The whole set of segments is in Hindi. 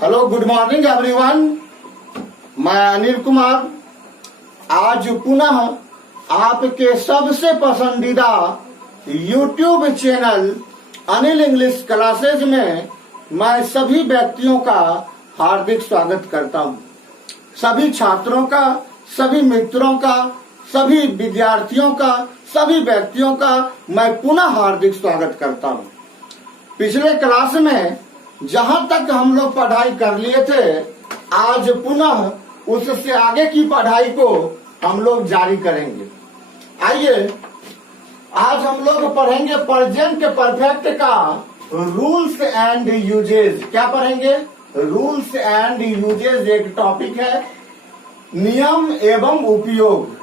Hello, good morning everyone. मैं अनिल कुमार आज पुनः आपके सबसे पसंदीदा YouTube channel Anil English classes में मैं सभी व्यक्तियों का हार्दिक स्वागत करता हूं। सभी छात्रों का, सभी मित्रों का, सभी विद्यार्थियों का, सभी व्यक्तियों का मैं पुनः हार्दिक स्वागत करता हूं। पिछले क्लास में जहां तक हम लोग पढ़ाई कर लिए थे, आज पुनः उससे आगे की पढ़ाई को हम लोग जारी करेंगे। आइए, आज हम लोग पढ़ेंगे प्रेजेंट परफेक्ट का रूल्स एंड यूजेज। क्या पढ़ेंगे? रूल्स एंड यूजेज एक टॉपिक है। नियम एवं उपयोग,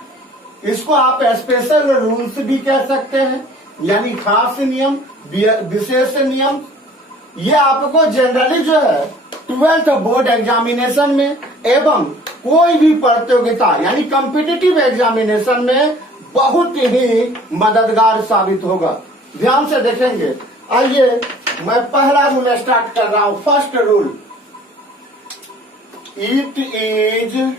इसको आप स्पेशल रूल्स भी कह सकते हैं, यानी खास नियम, विशेष नियम। ये आपको जनरली जो है 12th बोर्ड एग्जामिनेशन में एवं कोई भी प्रतियोगिता यानी कॉम्पिटिटिव एग्जामिनेशन में बहुत ही मददगार साबित होगा। ध्यान से देखेंगे। आइए, मैं पहला रूल स्टार्ट कर रहा हूं। First rule, it is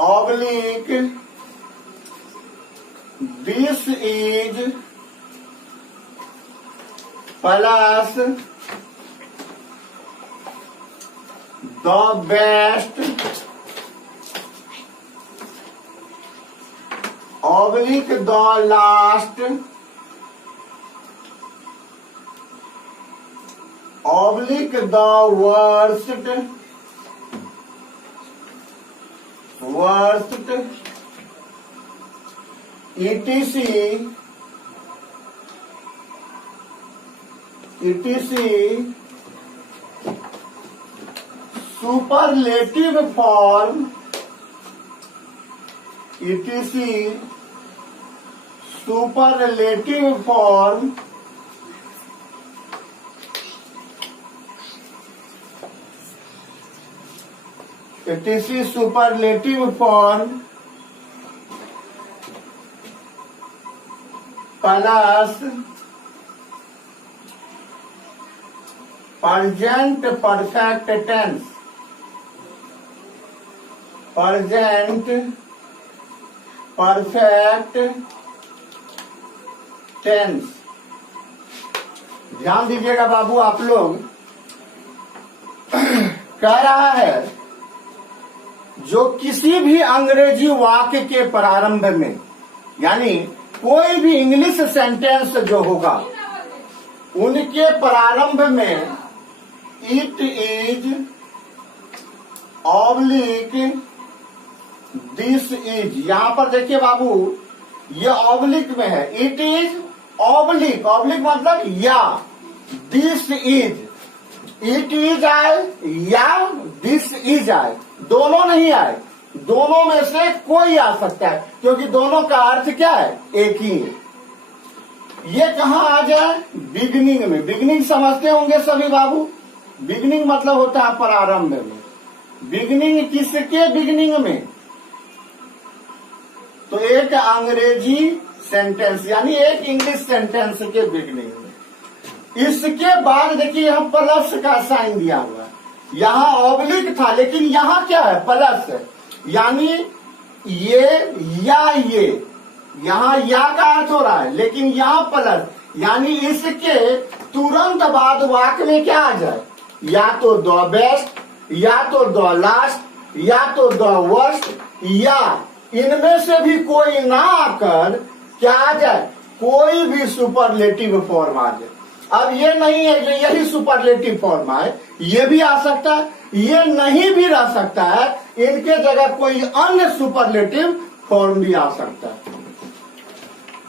oblique, this is plus the best, oblique the last, oblique the worst, etc superlative form, superlative form, superlative form plus present perfect tense, present perfect tense. ध्यान दीजिएगा बाबू, आप लोग। कह रहा है जो किसी भी अंग्रेजी वाक्य के प्रारंभ में, यानी कोई भी इंग्लिश सेंटेंस जो होगा उनके प्रारंभ में it is oblique this is. यहां पर देखिए बाबू, ये ऑब्लिक में है। इट इज ऑब्लिक, ऑब्लिक मतलब या। दिस इज, इट इज आए या दिस इज आए, दोनों नहीं आए। दोनों में से कोई आ सकता है, क्योंकि दोनों का अर्थ क्या है? एक ही है। ये कहाँ आ जाए? बिगनिंग में। बिगनिंग समझते होंगे सभी बाबू। बिगनिंग मतलब होता है प्रारंभ में। बिगनिंग किसके बिगनिंग में? तो एक अंग्रेजी सेंटेंस यानी एक इंग्लिश सेंटेंस के बिगनिंग में। इसके बाद देखिए यहाँ प्लस का साइन दिया हुआ है। यहाँ ऑब्लिक था, लेकिन यहाँ क्या है? प्लस है। यानी ये या ये, यहाँ या का अर्थ हो रहा है, लेकिन यहाँ प्लस, यानी इसके तुरंत बाद वाक्य में क्या आ जाए? या तो द बेस्ट, या तो द लास्ट, या तो द वर्स्ट, या इनमें से भी कोई ना आकर क्या आ जाए? कोई भी सुपरलेटिव फॉर्म आ जाए। अब ये नहीं है कि यही सुपरलेटिव फॉर्म आए, ये भी आ सकता है, ये नहीं भी रह सकता है। इनके जगह कोई अन्य सुपरलेटिव फॉर्म भी आ सकता है।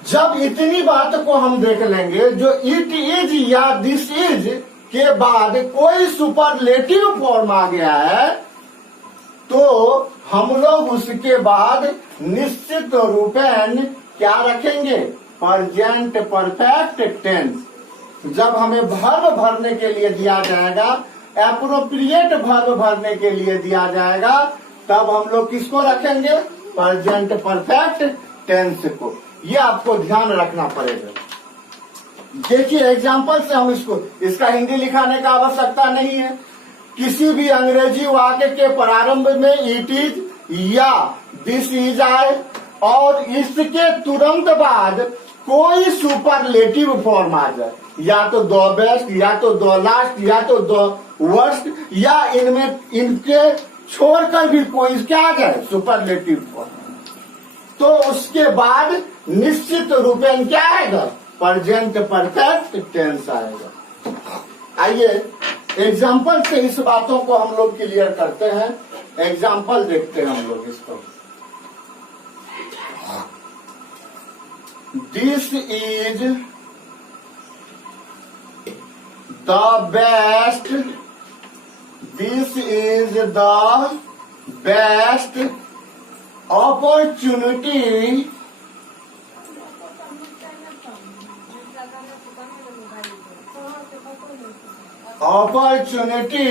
जब इतनी बात को हम देख लेंगे, जो इट इज या दिस इज के बाद कोई सुपरलेटिव फॉर्म आ गया है, तो हम लोग उसके बाद निश्चित रूपेण क्या रखेंगे? Present perfect tense. जब हमें वर्ब भरने के लिए दिया जाएगा, एप्रोप्रिएट वर्ब भरने के लिए दिया जाएगा, तब हम लोग किसको रखेंगे? प्रेजेंट परफेक्ट टेंस को। ये आपको ध्यान रखना पड़ेगा। देखिए एग्जाम्पल से हम इसका हिंदी लिखाने का आवश्यकता नहीं है। किसी भी अंग्रेजी वाक्य के प्रारंभ में इट इज या दिस इज आए और इसके तुरंत बाद कोई सुपरलेटिव फॉर्म आ जाए, या तो द बेस्ट, या तो द लास्ट, या तो द वर्स्ट, या इनमें इनके छोड़कर भी कोई क्या आ जाए सुपरलेटिव फॉर्म, तो उसके बाद निश्चित रूपेण क्या आएगा, प्रेजेंट परफेक्ट टेंस आएगा। आइए एग्जाम्पल से इस बातों को हम लोग क्लियर करते हैं। एग्जाम्पल देखते हैं हम लोग इसको। This is the best, this is the best opportunity opportunity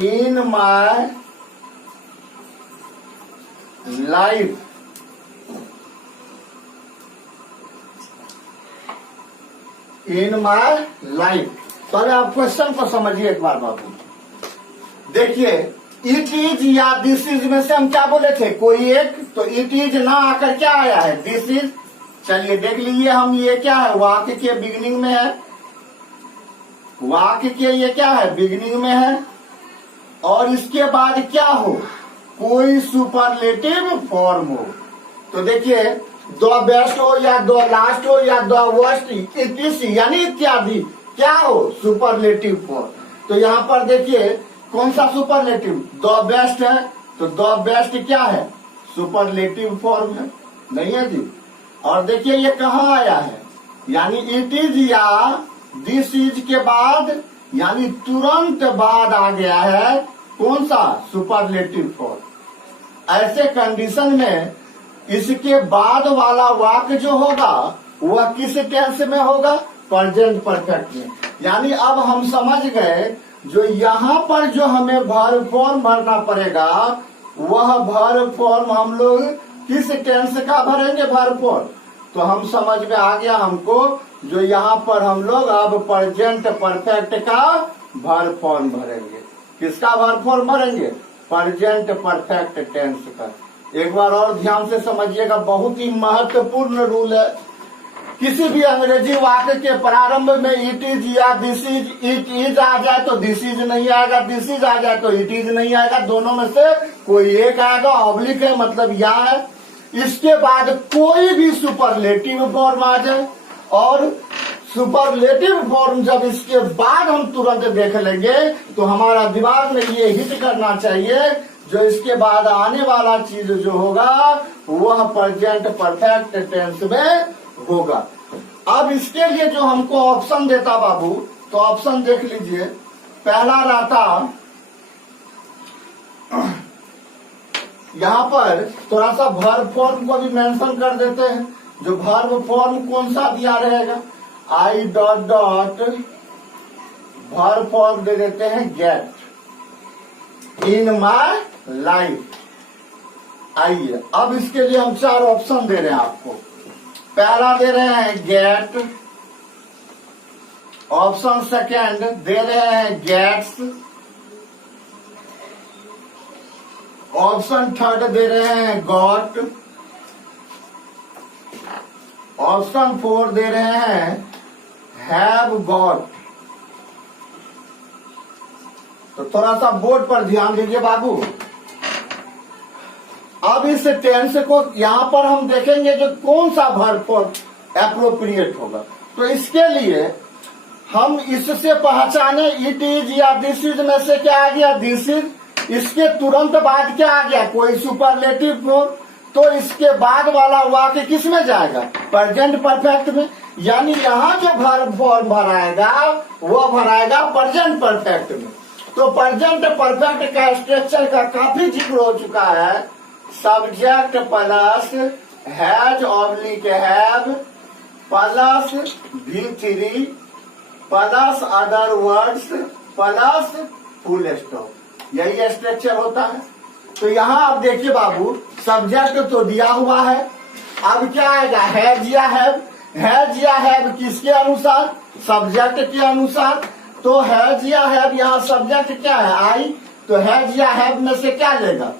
in my life, in my life. पहले आप क्वेश्चन को समझिए एक बार बाबू। देखिए इट इज या दिस इज में से हम क्या बोले थे, कोई एक, तो इट इज ना आकर क्या आया है, दिस इज। चलिए देख लीजिए हम, ये क्या है, वाक्य के बिगिनिंग में है, वाक्य के ये क्या है, बिगिनिंग में है, और इसके बाद क्या हो, कोई सुपरलेटिव फॉर्म हो। तो देखिए द बेस्ट हो या द लास्ट हो या द वर्स्ट, इट यानी इत्यादि क्या हो, सुपरलेटिव फॉर्म। तो यहाँ पर देखिए कौन सा सुपरलेटिव, द बेस्ट है, तो द बेस्ट क्या है, सुपरलेटिव फॉर्म है, नहीं है जी। और देखिए ये कहाँ आया है, यानी इट इज या दिस इज के बाद, यानी तुरंत बाद आ गया है कौन सा, सुपरलेटिव फॉर्म। ऐसे कंडीशन में इसके बाद वाला वाक्य जो होगा वह किस टेंस में होगा, प्रेजेंट परफेक्ट में। यानी अब हम समझ गए जो यहाँ पर जो हमें वर्ब फॉर्म भरना पड़ेगा, वह वर्ब फॉर्म हम लोग किस टेंस का भरेंगे, वर्ब फॉर्म। तो हम समझ में आ गया हमको, जो यहाँ पर हम लोग अब प्रेजेंट परफेक्ट का वर्ब फॉर्म भरेंगे। किसका वर्ब फॉर्म भरेंगे, प्रेजेंट परफेक्ट टेंस का। एक बार और ध्यान से समझिएगा, बहुत ही महत्वपूर्ण रूल है। किसी भी अंग्रेजी वाक्य के प्रारंभ में इट इज या दिस इज, इट इज आ जाए तो दिस इज नहीं आएगा, दिस इज आ जाए तो इट इज नहीं आएगा, दोनों में से कोई एक आएगा। ऑब्लिक है मतलब या है। इसके बाद कोई भी सुपरलेटिव फॉर्म आ जाए, और सुपरलेटिव फॉर्म जब इसके बाद हम तुरंत देख लेंगे तो हमारा दिमाग में ये हिट करना चाहिए, जो इसके बाद आने वाला चीज जो होगा वह प्रेजेंट परफेक्ट टेंस में होगा। अब इसके लिए जो हमको ऑप्शन देता बाबू, तो ऑप्शन देख लीजिए। पहला रहता, यहाँ पर थोड़ा सा वर्ब फॉर्म को भी मेंशन कर देते हैं। जो वर्ब फॉर्म कौन सा दिया रहेगा, I dot dot verb form दे देते हैं गेट इन माई लाइफ। आइए अब इसके लिए हम 4 ऑप्शन दे रहे हैं आपको। पहला दे रहे हैं गेट, ऑप्शन सेकेंड दे रहे हैं गेट्स, ऑप्शन थर्ड दे रहे हैं गॉट, ऑप्शन 4 दे रहे हैं हैव गॉट। तो थोड़ा सा बोर्ड पर ध्यान दीजिए बाबू। अब इस टेंस को यहाँ पर हम देखेंगे जो कौन सा वर्ब फॉर्म एप्रोप्रिएट होगा। तो इसके लिए हम इससे पहचाने इट इज या दिस इज में से क्या आ गया, दिस इज। इसके तुरंत बाद क्या आ गया, कोई सुपरलेटिव फॉर्म। तो इसके बाद वाला वाक्य किस में जाएगा, प्रेजेंट परफेक्ट में। यानी यहाँ जो वर्ब फॉर्म भराएगा वो भराएगा प्रेजेंट परफेक्ट में। तो प्रेजेंट परफेक्ट का स्ट्रक्चर का काफी जिक्र हो चुका है। Subject plus has oblique have plus V3 plus other words plus full stop, यही स्ट्रक्चर होता है। तो यहाँ आप देखिए बाबू, सब्जेक्ट तो दिया हुआ है, अब क्या आएगा, हैज या हैव। हैज या हैव किसके अनुसार, सब्जेक्ट के अनुसार। तो हैज या हैव, यहाँ सब्जेक्ट क्या है, आई, तो हैज या हैव में से क्या लेगा,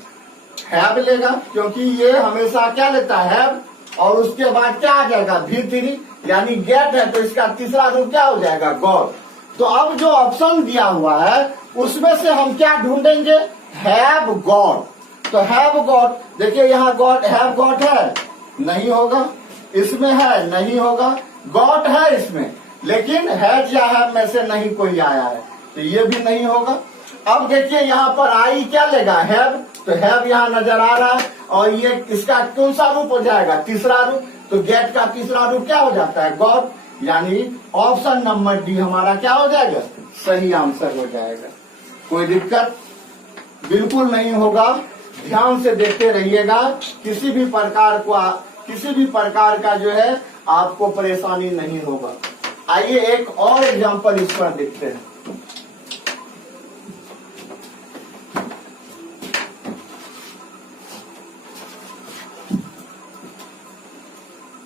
हैव लेगा, क्योंकि ये हमेशा क्या लेता है, हैव, और उसके बाद क्या आ जाएगा, V3 यानी गेट है, तो इसका तीसरा रूप क्या हो जाएगा, गॉट। तो अब जो ऑप्शन दिया हुआ है उसमें से हम क्या ढूंढेंगे, हैव गॉट। तो हैव गॉट, देखिए यहाँ गॉट, हैव गॉट है, नहीं होगा, इसमें है, नहीं होगा, गॉट है इसमें, लेकिन हैज या हैव में से नहीं कोई आया है, तो ये भी नहीं होगा। अब देखिए यहाँ पर आई क्या लेगा, हैव, तो हैव यहाँ नजर आ रहा है, और ये इसका कौन सा रूप हो जाएगा, तीसरा रूप, तो गेट का तीसरा रूप क्या हो जाता है, गॉट, यानी ऑप्शन नंबर डी हमारा क्या हो जाएगा, सही आंसर हो जाएगा। कोई दिक्कत बिल्कुल नहीं होगा, ध्यान से देखते रहिएगा, किसी भी प्रकार का जो है आपको परेशानी नहीं होगा। आइए एक और एग्जांपल इस पर देखते हैं।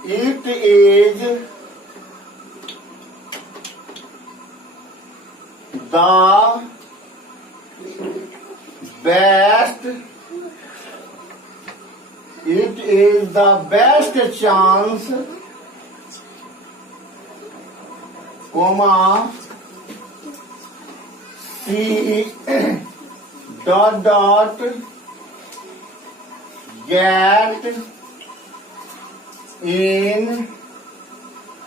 It is the best. It is the best chance, comma, C dot get in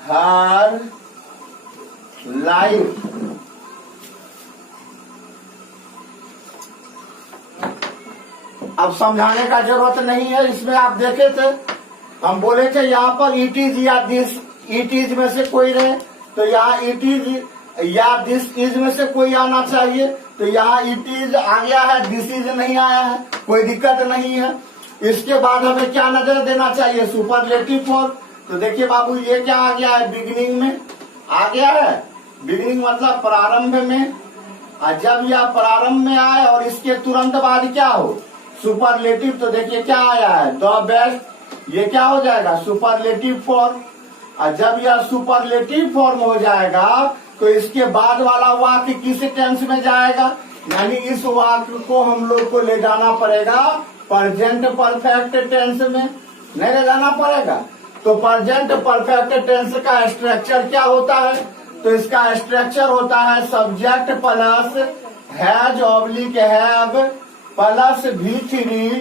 her life. अब समझाने का जरूरत नहीं है, इसमें आप देखे थे, हम बोले थे यहाँ पर इट इज या दिस, इट इज में से कोई रहे, तो यहाँ इट इज या दिस इज में से कोई आना चाहिए, तो यहाँ इट इज आ गया है, दिस इज नहीं आया है, कोई दिक्कत नहीं है। इसके बाद हमें क्या नजर देना चाहिए, सुपरलेटिव फॉर्म। तो देखिए बाबू, ये क्या आ गया है, बिगिनिंग में आ गया है, बिगिनिंग मतलब प्रारंभ में, और जब यह प्रारंभ में आए और इसके तुरंत बाद क्या हो, सुपरलेटिव, तो देखिए क्या आया है, द बेस्ट, ये क्या हो जाएगा, सुपरलेटिव फॉर्म। और जब यह सुपरलेटिव फॉर्म हो जाएगा तो इसके बाद वाला वाक्य किस टेंस में जाएगा, यानी इस वाक्य को हम लोग को ले जाना पड़ेगा प्रेजेंट परफेक्ट टेंस में, नहीं ले जाना पड़ेगा। तो प्रेजेंट परफेक्ट टेंस का स्ट्रक्चर क्या होता है, तो इसका स्ट्रक्चर होता है subject plus has oblique have plus V3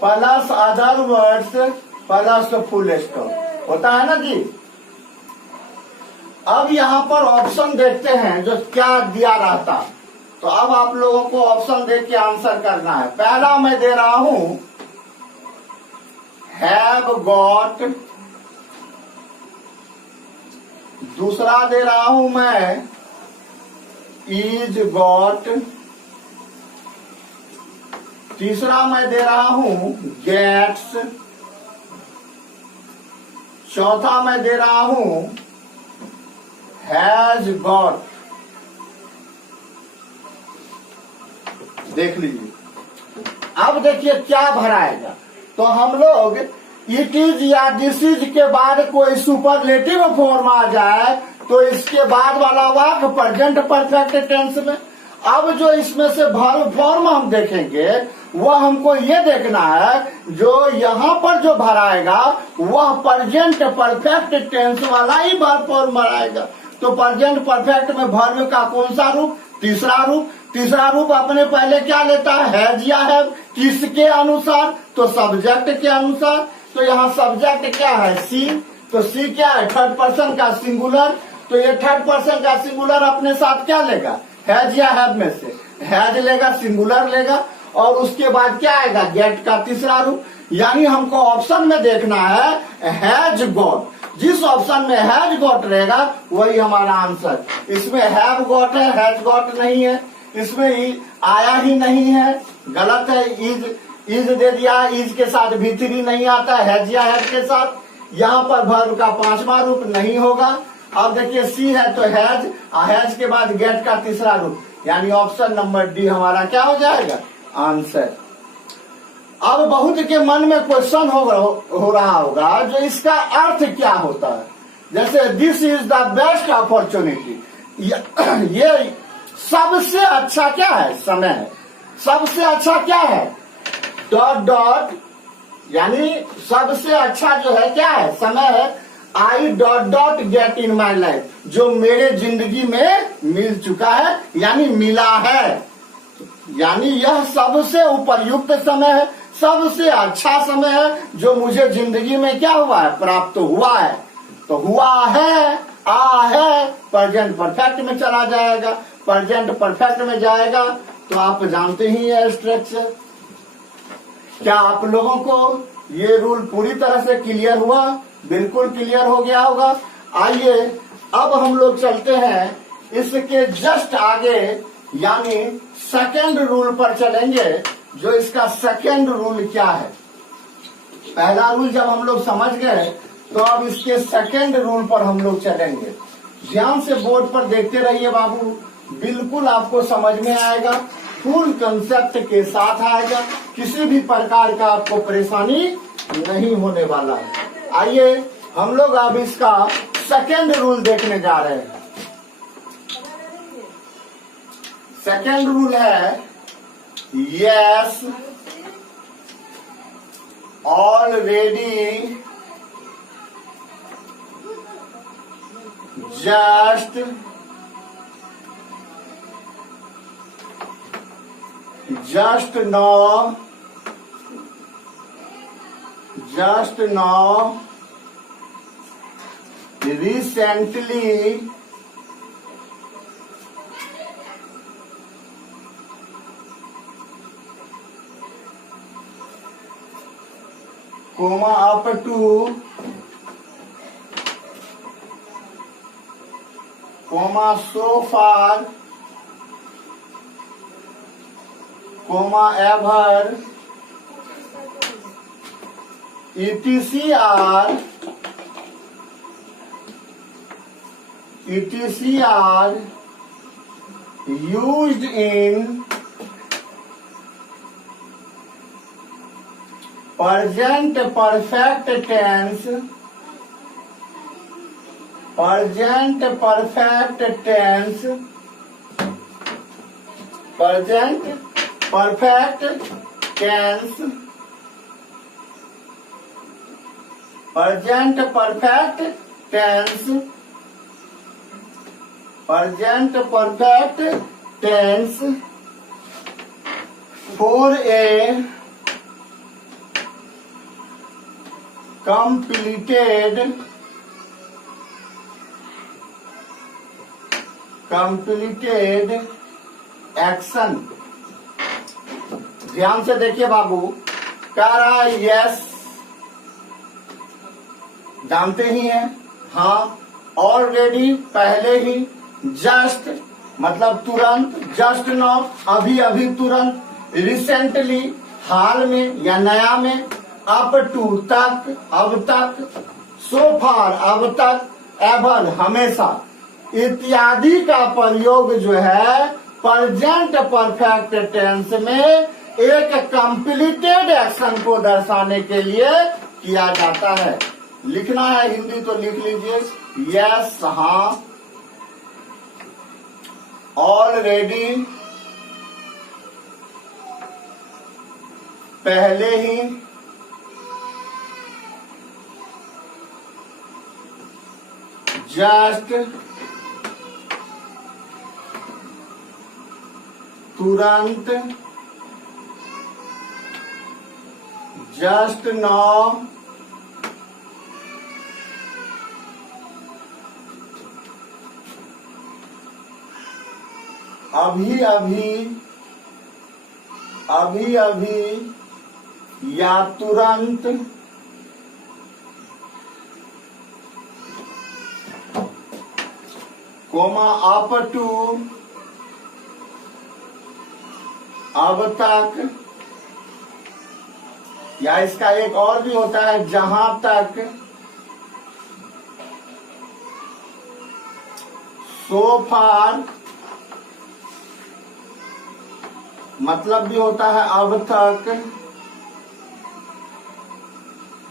plus other words plus full stop, होता है ना जी। अब यहाँ पर ऑप्शन देखते हैं जो क्या दिया रहता, तो अब आप लोगों को ऑप्शन देख के आंसर करना है। पहला मैं दे रहा हूं हैव गॉट, दूसरा दे रहा हूं मैं इज गॉट, तीसरा मैं दे रहा हूं गेट्स, चौथा मैं दे रहा हूं हैज गॉट। देख लीजिए, अब देखिए क्या भराएगा, तो हम लोग इट इज या दिस इज के बाद कोई सुपरलेटिव फॉर्म आ जाए तो इसके बाद वाला वाक्य प्रेजेंट परफेक्ट टेंस में। अब जो इसमें से वर्ब फॉर्म हम देखेंगे वह हमको ये देखना है जो यहाँ पर जो भराएगा वह प्रेजेंट परफेक्ट टेंस वाला ही वर्ब फॉर्म भराएगा। तो प्रेजेंट परफेक्ट में वर्ब का कौन सा रूप, तीसरा रूप। तीसरा रूप अपने पहले क्या लेता है, हैज या हैव, किसके अनुसार, तो सब्जेक्ट के अनुसार। तो यहाँ सब्जेक्ट क्या है, सी, तो सी क्या है, थर्ड पर्सन का सिंगुलर। तो ये थर्ड पर्सन का सिंगुलर अपने साथ क्या लेगा, हैज या हैव में से हैज लेगा, सिंगुलर लेगा, और उसके बाद क्या आएगा, गेट का तीसरा रूप। यानी हमको ऑप्शन में देखना है हैज गॉट, जिस ऑप्शन में हैज गॉट रहेगा वही हमारा आंसर। इसमें हैव गॉट है, हैज गॉट नहीं है, इसमें आया ही नहीं है, गलत है। इज दे दिया, इज के साथ V3 नहीं आता, हैज या हैव के साथ, यहाँ पर वर्ब का 5वां रूप नहीं होगा। अब देखिए सी है तो हैज, हैज के बाद गेट का तीसरा रूप, यानी ऑप्शन नंबर डी हमारा क्या हो जाएगा आंसर। अब बहुत के मन में क्वेश्चन हो रहा होगा जो इसका अर्थ क्या होता है। जैसे this is the best opportunity, ये सबसे अच्छा क्या है, समय है। सबसे अच्छा क्या है, डॉट डॉट, यानी सबसे अच्छा जो है क्या है, समय है। आई dot dot get in my life, जो मेरे जिंदगी में मिल चुका है, यानी मिला है, यानी यह सबसे उपयुक्त समय है, सबसे अच्छा समय है जो मुझे जिंदगी में क्या हुआ है, प्राप्त हुआ है। तो हुआ है, आ है, प्रेजेंट परफेक्ट में चला जाएगा। प्रेजेंट परफेक्ट में जाएगा तो आप जानते ही है स्ट्रक्चर। क्या आप लोगों को ये रूल पूरी तरह से क्लियर हुआ? बिल्कुल क्लियर हो गया होगा। आइए अब हम लोग चलते हैं इसके जस्ट आगे, यानी सेकेंड रूल पर चलेंगे। जो इसका सेकेंड रूल क्या है, पहला रूल जब हम लोग समझ गए तो अब इसके सेकेंड रूल पर हम लोग चलेंगे। ध्यान से बोर्ड पर देखते रहिए बाबू, बिल्कुल आपको समझ में आएगा, फुल कंसेप्ट के साथ आएगा, किसी भी प्रकार का आपको परेशानी नहीं होने वाला है। आइए हम लोग अब इसका सेकेंड रूल देखने जा रहे हैं। सेकेंड रूल है yes already just now recently comma up to comma so far comma ever etc are used in present perfect tense, present perfect tense, present perfect tense, present perfect tense, present perfect tense for a completed action। ध्यान से देखिए बाबू, कह रहा है यस, जानते ही हैं, हाँ, ऑलरेडी पहले ही, जस्ट मतलब तुरंत, जस्ट नाउ अभी अभी तुरंत, रिसेंटली हाल में या नया में, अप टू तक अब तक, सो फार अब तक, एवर हमेशा इत्यादि का प्रयोग जो है प्रेजेंट परफेक्ट टेंस में एक कंप्लीटेड एक्शन को दर्शाने के लिए किया जाता है। लिखना है हिंदी तो लिख लीजिए, यस हाँ, ऑलरेडी पहले ही, जस्ट तुरंत, जस्ट नाउ, अभी अभी, अभी अभी या तुरंत, कोमा अप टू अब तक, या इसका एक और भी होता है जहां तक, सो फार मतलब भी होता है अब तक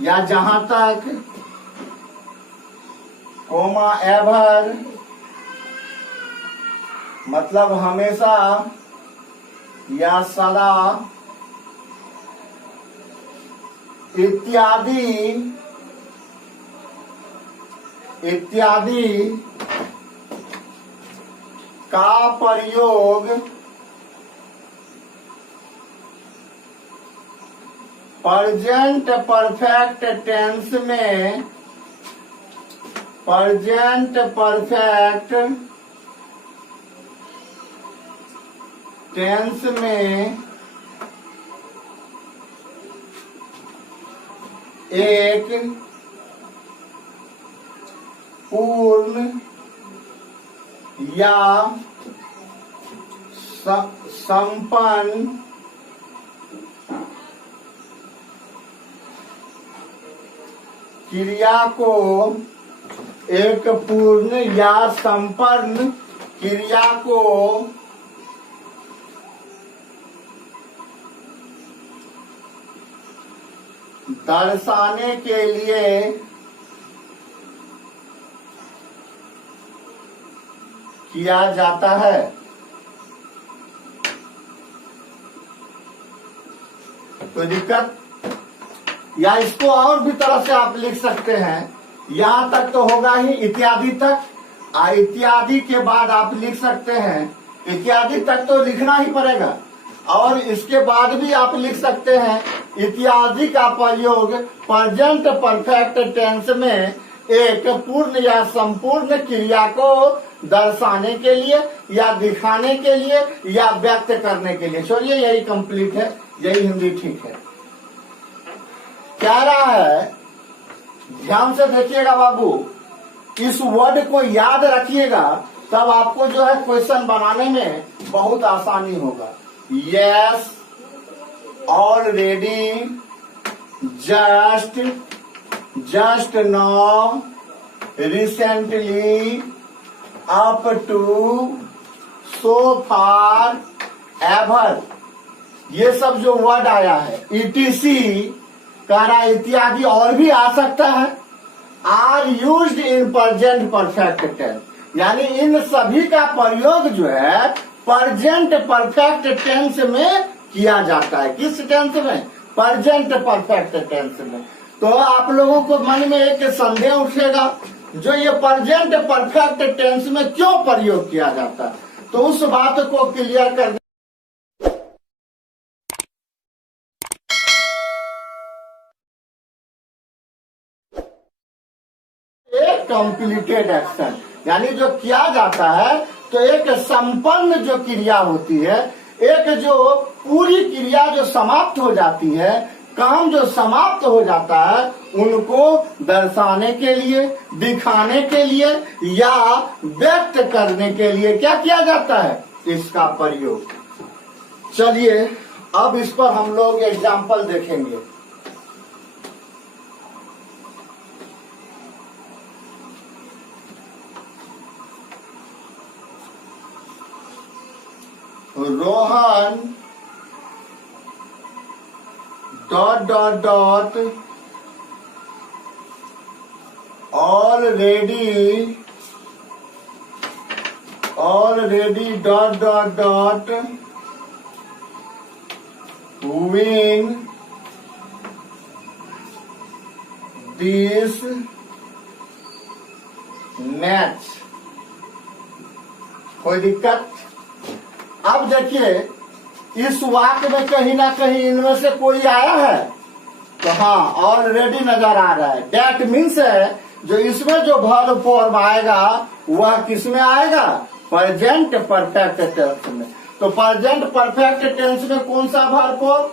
या जहां तक, कोमा एवर मतलब हमेशा या सदा, इत्यादि इत्यादि का प्रयोग प्रेजेंट परफेक्ट टेंस में, प्रेजेंट परफेक्ट टेंस में एक पूर्ण या संपन्न क्रिया को, एक पूर्ण या संपन्न क्रिया को दर्शाने के लिए किया जाता है। कोई दिक्कत? या इसको और भी तरह से आप लिख सकते हैं, यहां तक तो होगा ही, इत्यादि तक, इत्यादि के बाद आप लिख सकते हैं, इत्यादि तक तो लिखना ही पड़ेगा, और इसके बाद भी आप लिख सकते हैं इत्यादि का प्रयोग प्रेजेंट परफेक्ट टेंस में एक पूर्ण या संपूर्ण क्रिया को दर्शाने के लिए या दिखाने के लिए या व्यक्त करने के लिए। छोड़िए, यही कंप्लीट है, यही हिंदी ठीक है। क्या रहा है, ध्यान से देखिएगा बाबू, इस वर्ड को याद रखिएगा, तब आपको जो है क्वेश्चन बनाने में बहुत आसानी होगा। Yes, already, just, just now, recently, up to, so far, ever, ये सब जो वर्ड आया है, ईटीसी कह रहा, इत्यादि और भी आ सकता है, are used in present perfect tense, यानी इन सभी का प्रयोग जो है प्रेजेंट परफेक्ट टेंस में किया जाता है। किस टेंस में? प्रेजेंट परफेक्ट टेंस में। तो आप लोगों को मन में एक संदेह उठेगा, जो ये प्रेजेंट परफेक्ट टेंस में क्यों प्रयोग किया जाता है, तो उस बात को क्लियर कर कंप्लीटेड एक्शन, यानी जो किया जाता है, तो एक संपन्न जो क्रिया होती है, एक जो पूरी क्रिया जो समाप्त हो जाती है, काम जो समाप्त हो जाता है, उनको दर्शाने के लिए, दिखाने के लिए या व्यक्त करने के लिए क्या किया जाता है, इसका प्रयोग। चलिए अब इस पर हम लोग एग्जाम्पल देखेंगे। Rohan dot dot dot already dot dot dot win this match. कोई दिक्कत? अब देखिए, इस वाक्य में कहीं ना कहीं इनमें से कोई आया है, तो हाँ, ऑलरेडी नजर आ रहा है। डेट मीन्स है, जो इसमें जो वर्ब फॉर्म आएगा वह किस में आएगा? प्रेजेंट परफेक्ट टेंस में। तो प्रेजेंट परफेक्ट टेंस में कौन सा verb form?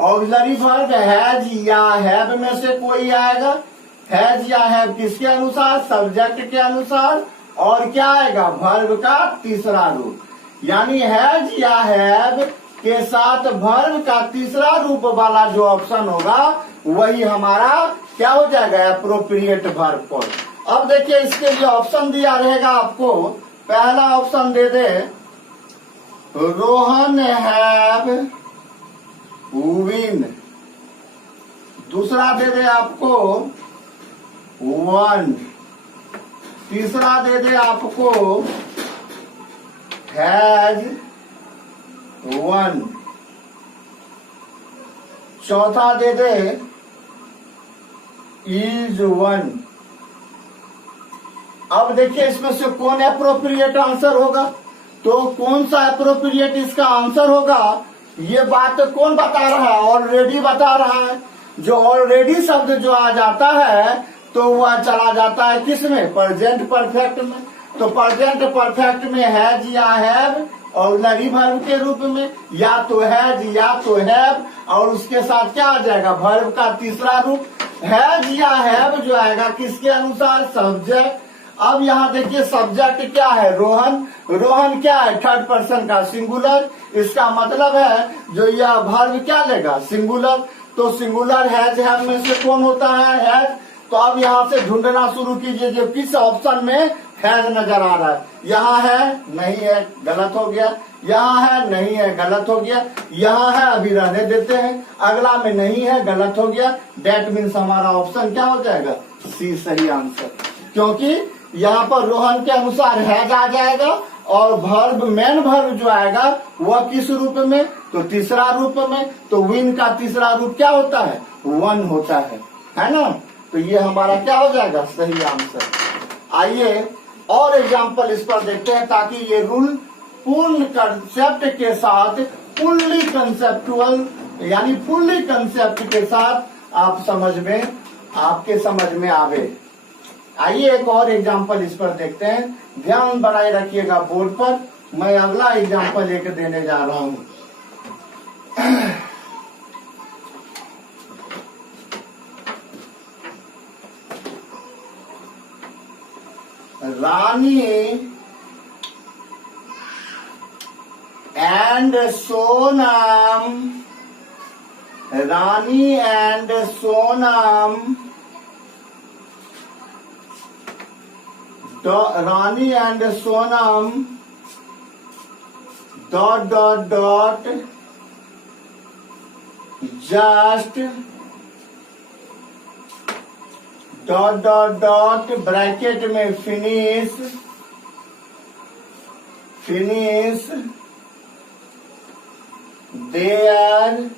Auxiliary verb has या हैव में से कोई आएगा। हैज या हैव किसके अनुसार? सब्जेक्ट के अनुसार। और क्या आएगा? वर्ब का तीसरा रूप, यानी हैज या हैव के साथ वर्ब का तीसरा रूप वाला जो ऑप्शन होगा वही हमारा क्या हो जाएगा? Appropriate verb form. अब देखिए, इसके लिए ऑप्शन दिया रहेगा आपको, पहला option they they Rohan have win, दूसरा दे दे आपको वन, तीसरा दे दे आपको हैज वन, चौथा दे दे इज वन। अब देखिए इसमें से कौन एप्रोप्रिएट आंसर होगा, तो कौन सा एप्रोप्रिएट इसका आंसर होगा ये बात कौन बता रहा है, ऑलरेडी बता रहा है। जो ऑलरेडी शब्द जो आ जाता है तो वह चला जाता है किसमें, प्रेजेंट परफेक्ट में। तो प्रेजेंट परफेक्ट में हैज या हैव ऑक्सिलरी वर्ब के रूप में, या तो हैज या तो हैव, और उसके साथ क्या आ जाएगा वर्ब का तीसरा रूप। हैज या हैव जो आएगा किसके अनुसार, सब्जेक्ट। अब यहाँ देखिए सब्जेक्ट क्या है, रोहन। रोहन क्या है, थर्ड पर्सन का सिंगुलर। इसका मतलब है जो यह वर्ब क्या लेगा, सिंगुलर। तो सिंगुलर हैज हैव में से कौन होता है, हैज। तो अब यहाँ से ढूंढना शुरू कीजिए जो किस ऑप्शन में हैज नजर आ रहा है। यहाँ है, नहीं है, गलत हो गया। यहाँ है, नहीं है, गलत हो गया। यहाँ है, अभी रहने देते हैं। अगला में नहीं है, गलत हो गया। दैट मीन्स हमारा ऑप्शन क्या हो जाएगा, सी सही आंसर। क्योंकि यहाँ पर रोहन के अनुसार हैज आ जाएगा और वर्ब मेन वर्ब जो आएगा वह किस रूप में, तो तीसरा रूप में। तो विन का तीसरा रूप क्या होता है, वन होता है ना। तो ये हमारा क्या हो जाएगा, सही आंसर। आइए और एग्जाम्पल इस पर देखते हैं ताकि ये रूल पूर्ण कंसेप्ट के साथ, फुल्ली कंसेप्टुअल यानी फुल्ली कंसेप्ट के साथ आपके समझ में आवे। आइए एक और एग्जाम्पल इस पर देखते हैं। ध्यान बनाए रखिएगा बोर्ड पर। मैं अगला एग्जाम्पल एक देने जा रहा हूं। Rani and Sonam, Rani and Sonam, Rani and Sonam dot dot dot just dot dot dot bracket में फिनिश देयर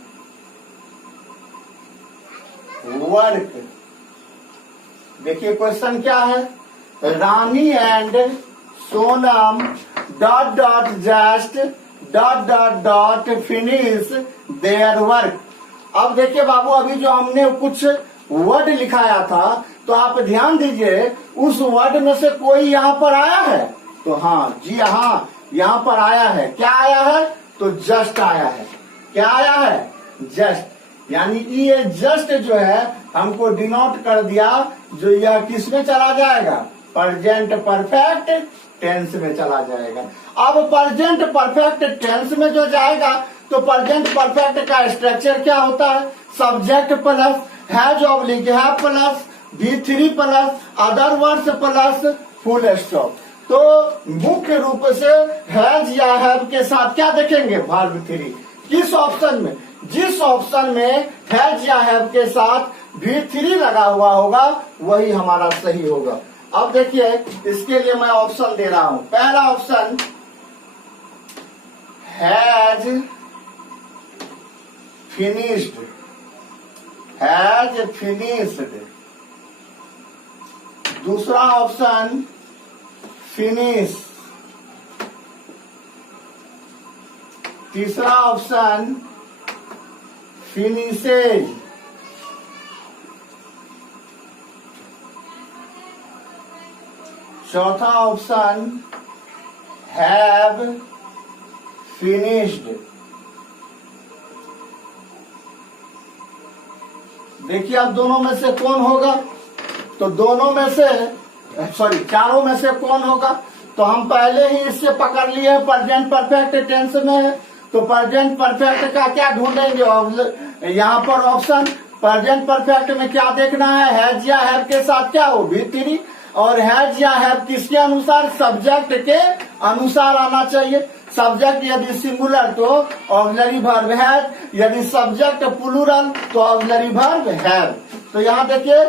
वर्क। देखिए क्वेश्चन क्या है, Rani and Sonam dot dot just dot dot dot finish their work. अब देखिए बाबू अभी जो हमने कुछ वर्ड लिखाया था तो आप ध्यान दीजिए उस वर्ड में से कोई यहाँ पर आया है, तो हाँ जी हाँ यहाँ पर आया है। क्या आया है, तो जस्ट आया है। क्या आया है, जस्ट। यानी ये जस्ट जो है हमको डिनोट कर दिया जो यह किस में चला जाएगा, प्रेजेंट परफेक्ट टेंस में चला जाएगा। अब प्रेजेंट परफेक्ट टेंस में जो जाएगा तो प्रेजेंट परफेक्ट का स्ट्रक्चर क्या होता है, subject plus has oblique have plus V3 plus other words plus full stop. तो मुख्य रूप से हैज या हैव के साथ क्या देखेंगे, वर्ब 3। किस ऑप्शन में, जिस ऑप्शन में हैज या हैव के साथ V3 लगा हुआ होगा वही हमारा सही होगा। अब देखिए इसके लिए मैं ऑप्शन दे रहा हूं। पहला option has finished, has finished. दूसरा ऑप्शन फिनिश। तीसरा ऑप्शन फिनिशेज। चौथा ऑप्शन हैव फिनिश्ड। देखिए अब दोनों में से कौन होगा, तो दोनों में से चारों में से कौन होगा, तो हम पहले ही इससे पकड़ लिए प्रेजेंट परफेक्ट टेंस में है। तो प्रेजेंट परफेक्ट का क्या ढूंढेंगे, यहाँ पर ऑप्शन प्रेजेंट परफेक्ट में क्या देखना है, हैज या हैव के साथ क्या हो, V3, और हैज या हैव किसके अनुसार? सब्जेक्ट के अनुसार आना चाहिए। सब्जेक्ट यदि सिंगुलर तो ऑक्सिलरी वर्ब हैज, यदि सब्जेक्ट प्लूरल तो ऑक्सिलरी वर्ब हैव। तो यहाँ देखिए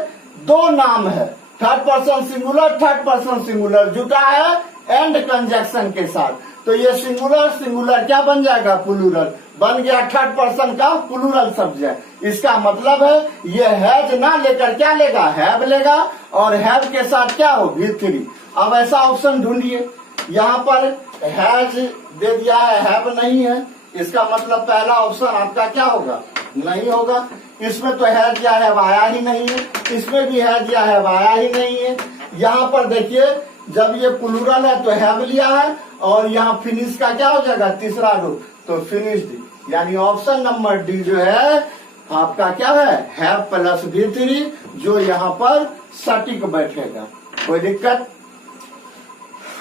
दो नाम है, third person singular, third person singular जुटा है एंड कंजक्शन के साथ। तो ये सिंगुलर सिंगुलर क्या बन जाएगा? प्लूरल बन गया, थर्ड पर्सन का प्लूरल सब्जेक्ट। इसका मतलब है ये हैज ना लेकर क्या लेगा? हैव लेगा, और हैव के साथ क्या हो? V3। अब ऐसा ऑप्शन ढूंढिए, यहाँ पर हैज दे दिया है, हैव नहीं है, इसका मतलब पहला ऑप्शन आपका क्या होगा? नहीं होगा। इसमें तो हैज या हैव आया ही नहीं है, इसमें भी हैज या हैव आया ही नहीं है। यहाँ पर देखिए जब ये प्लूरल है तो हैव लिया है, और यहाँ फिनिश का क्या हो जाएगा? तीसरा रूप, तो फिनिश्ड, यानी ऑप्शन नंबर डी जो है आपका क्या है? हैव प्लस V3, जो यहाँ पर सटीक बैठेगा। कोई दिक्कत?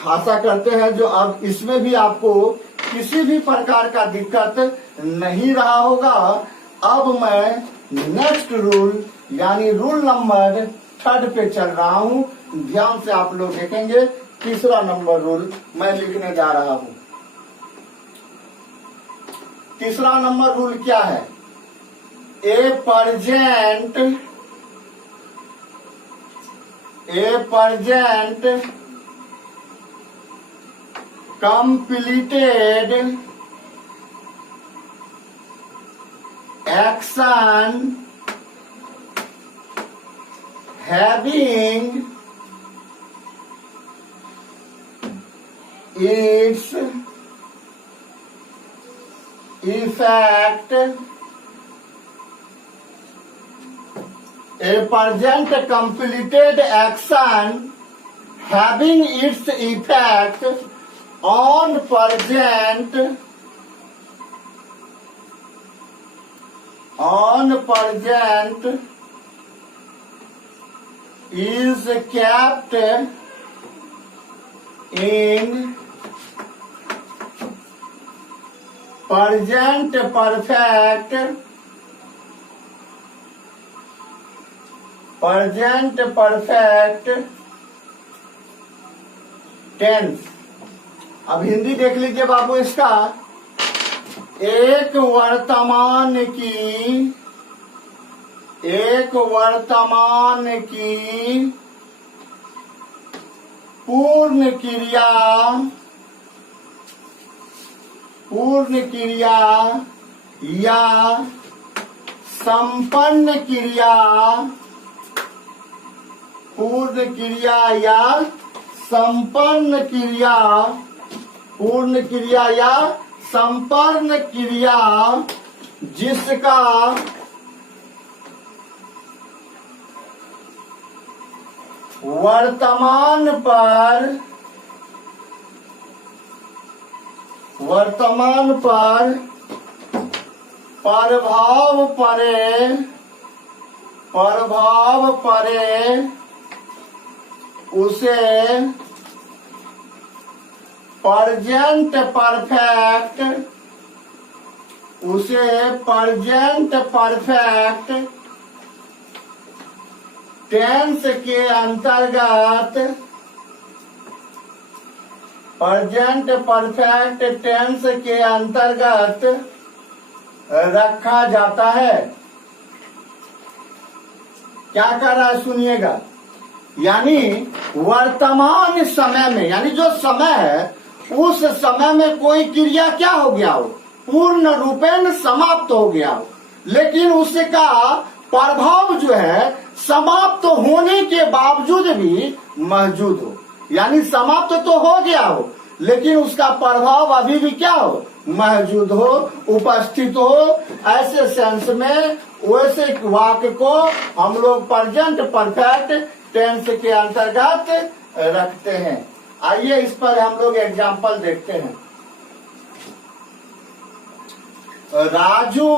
आशा करते हैं जो अब इसमें भी आपको किसी भी प्रकार का दिक्कत नहीं रहा होगा। अब मैं नेक्स्ट रूल यानी रूल नंबर 3 पे चल रहा हूँ। ध्यान से आप लोग देखेंगे, तीसरा नंबर रूल मैं लिखने जा रहा हूँ। तीसरा नंबर रूल क्या है? ए present completed action having its effect, a present completed action having its effect on present is kept in present perfect tense. अब हिंदी देख लीजिए बाबू इसका। एक वर्तमान की पूर्ण क्रिया या संपन्न क्रिया, पूर्ण क्रिया या संपन्न क्रिया, पूर्ण क्रिया या संपन्न क्रिया जिसका वर्तमान पर प्रभाव पड़े उसे प्रेजेंट परफेक्ट टेंस के अंतर्गत, प्रेजेंट परफेक्ट टेंस के अंतर्गत रखा जाता है। क्या कर रहा है सुनिएगा, यानी वर्तमान समय में, यानी जो समय है उस समय में कोई क्रिया क्या हो गया हो? पूर्ण रूपेण समाप्त हो गया हो, लेकिन उसका प्रभाव जो है समाप्त होने के बावजूद भी मौजूद हो। यानी समाप्त तो हो गया हो लेकिन उसका प्रभाव अभी भी क्या हो? मौजूद हो, उपस्थित हो। ऐसे सेंस में वैसे वाक्य को हम लोग प्रेजेंट परफेक्ट टेंस के अंतर्गत रखते हैं। आइए इस पर हम लोग एग्जाम्पल देखते हैं। Raju ...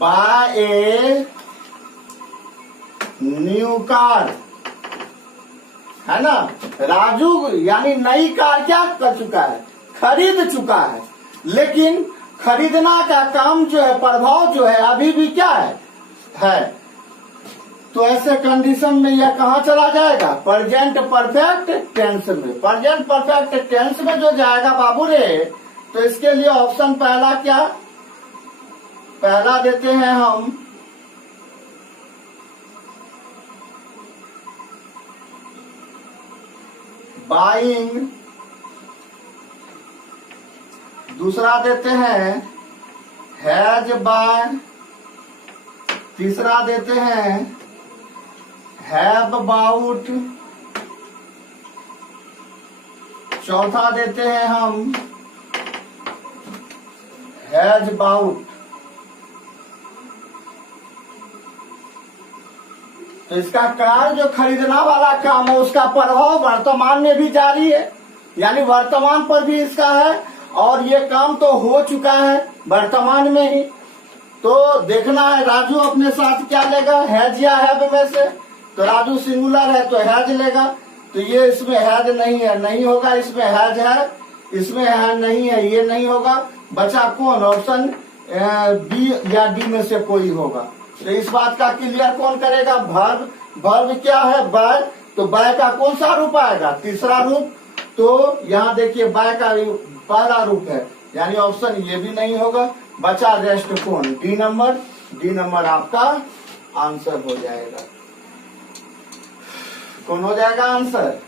buy a new car, है ना। राजू यानी नई कार क्या कर चुका है? खरीद चुका है, लेकिन खरीदना का काम जो है, प्रभाव जो है अभी भी क्या है। तो ऐसे कंडीशन में यह कहाँ चला जाएगा, प्रेजेंट परफेक्ट टेंस में। प्रेजेंट परफेक्ट टेंस में जो जाएगा बाबू रे, तो इसके लिए ऑप्शन पहला क्या, पहला देते हैं हम बाइंग, दूसरा देते हैं हैज बाय, तीसरा देते हैं हैव अबाउट, चौथा देते हैं हम हैज अबाउट। तो इसका कार जो खरीदना वाला काम है उसका प्रभाव वर्तमान में भी जारी है, यानी वर्तमान पर भी इसका है, और ये काम तो हो चुका है वर्तमान में ही। तो देखना है राजू अपने साथ क्या लेगा, हैज या हैव में से। तो राजू सिंगुलर है तो हैज लेगा, तो ये इसमें हैज नहीं है, नहीं होगा, इसमें हैज है, इसमें हैज नहीं है, ये नहीं होगा। बचा कौन, ऑप्शन बी या डी में से कोई होगा। तो इस बात का क्लियर कौन करेगा, वर्ब। वर्ब क्या है, बाय। तो बाय का कौन सा रूप आएगा, तीसरा रूप। तो यहाँ देखिए बाय का पहला रूप है, यानी ऑप्शन ये भी नहीं होगा। बचा रेस्ट कौन, डी नंबर। डी नंबर आपका आंसर हो जाएगा। कौन हो जाएगा आंसर,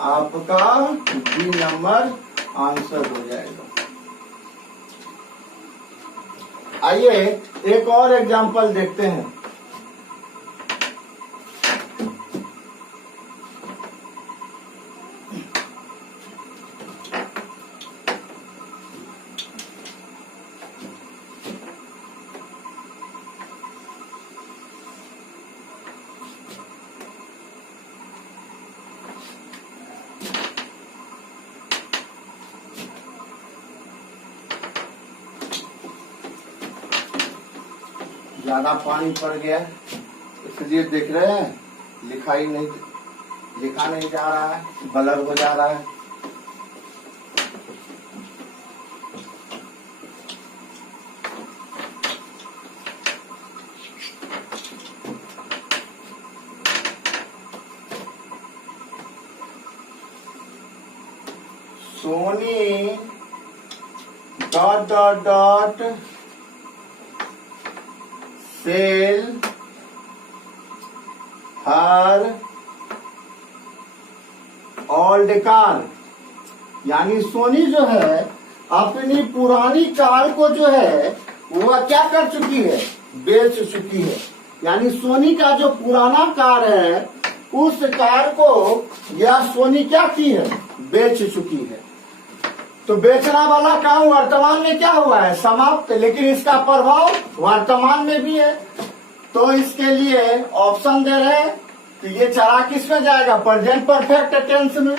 आपका डी नंबर आंसर हो जाएगा। आइए एक और एग्जांपल देखते हैं। ज्यादा पानी पड़ गया इसलिए देख रहे हैं लिखा नहीं जा रहा है, ब्लर हो जा रहा है। Soni dot dot dot sell her old car, यानी सोनी जो है अपनी पुरानी कार को जो है वह क्या कर चुकी है, बेच चुकी है। यानी सोनी का जो पुराना कार है उस कार को यह सोनी क्या की है, बेच चुकी है। तो बेचना वाला काम वर्तमान में क्या हुआ है, समाप्त, लेकिन इसका प्रभाव वर्तमान में भी है। तो इसके लिए ऑप्शन दे रहे हैं, तो ये चला किस में जाएगा, प्रेजेंट परफेक्ट टेंस में।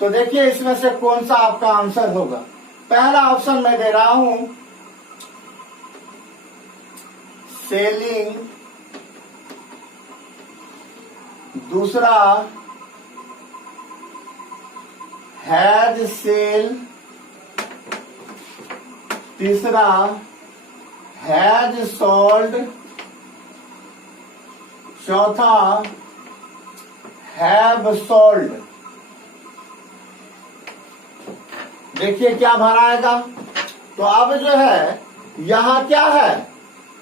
तो देखिए इसमें से कौन सा आपका आंसर होगा। पहला ऑप्शन मैं दे रहा हूं सेलिंग, दूसरा हैज सेल, तीसरा हैज सोल्ड, चौथा हैव सोल्ड। देखिए क्या भराएगा। तो अब जो है यहाँ क्या है,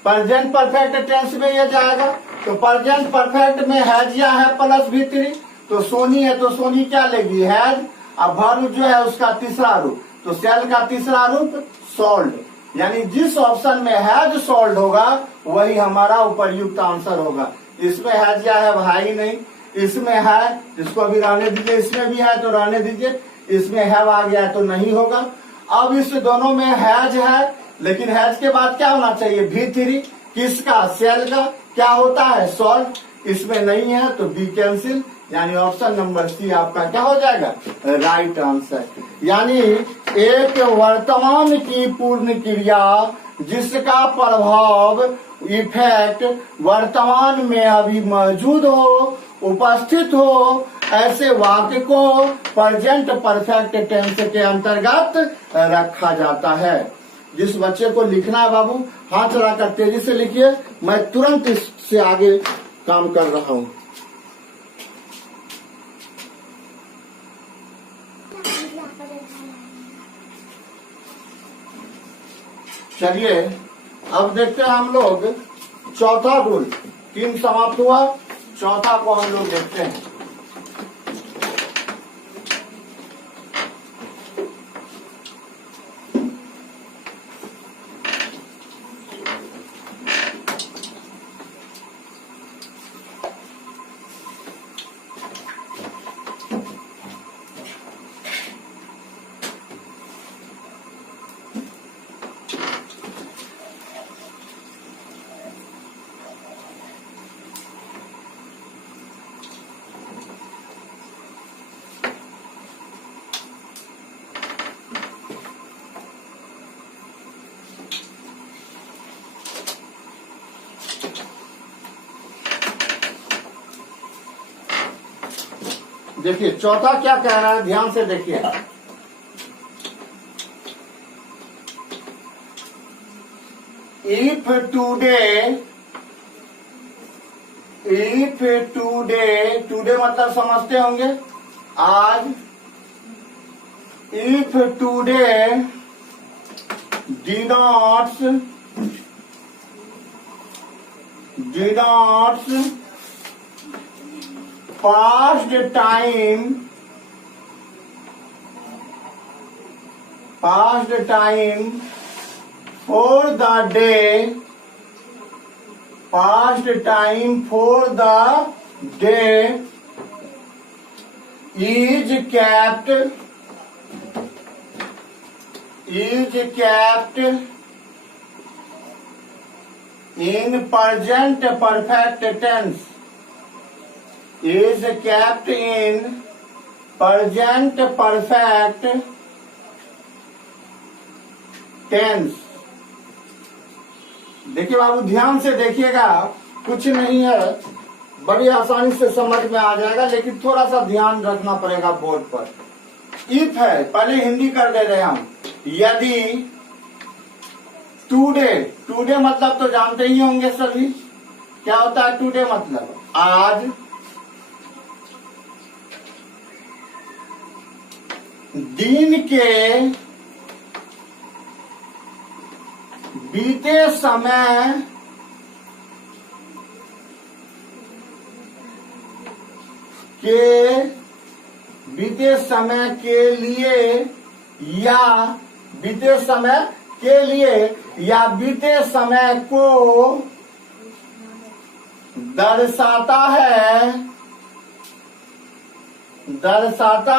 प्रेजेंट परफेक्ट टेंस में ये जाएगा। तो प्रेजेंट परफेक्ट में हैज या है प्लस भी3, तो सोनी है तो सोनी क्या लेगी, हैज। अब वर्ब जो है उसका तीसरा रूप, तो सेल का तीसरा रूप सोल्ड, यानी जिस ऑप्शन में हैज सोल्ड होगा वही हमारा उपयुक्त आंसर होगा। इसमें हैज या है भाई नहीं, इसमें है, इसको अभी रहने दीजिए, इसमें भी है तो रहने दीजिए, इसमें हैव आ गया तो नहीं होगा। अब इस दोनों में हैज है, लेकिन हैज के बाद क्या होना चाहिए, भी3, किसका, सेल का। क्या होता है, सोल्ड। इसमें नहीं है तो बी कैंसिल, यानी ऑप्शन नंबर सी आपका क्या हो जाएगा, राइट आंसर। यानी एक वर्तमान की पूर्ण क्रिया जिसका प्रभाव, इफेक्ट वर्तमान में अभी मौजूद हो, उपस्थित हो, ऐसे वाक्य को प्रेजेंट परफेक्ट टेंस के अंतर्गत रखा जाता है। जिस बच्चे को लिखना है बाबू हाथ चलाकर तेजी से लिखिए, मैं तुरंत इससे आगे काम कर रहा हूँ। चलिए अब देखते हैं हम लोग चौथा रूल। 3 समाप्त हुआ, चौथा को हम लोग देखते हैं। देखिए चौथा क्या कह रहा है, ध्यान से देखिए। इफ टुडे मतलब समझते होंगे आज। If today denotes past time for the day is kept in present perfect tense. Is kept in present perfect tense. देखिए बाबू ध्यान से देखिएगा, कुछ नहीं है, बड़ी आसानी से समझ में आ जाएगा, लेकिन थोड़ा सा ध्यान रखना पड़ेगा बोर्ड पर। इफ है, पहले हिंदी कर दे रहे हम। यदि टुडे मतलब तो जानते ही होंगे सभी, क्या होता है टुडे मतलब आज। दिन के बीते समय के लिए या बीते समय को दर्शाता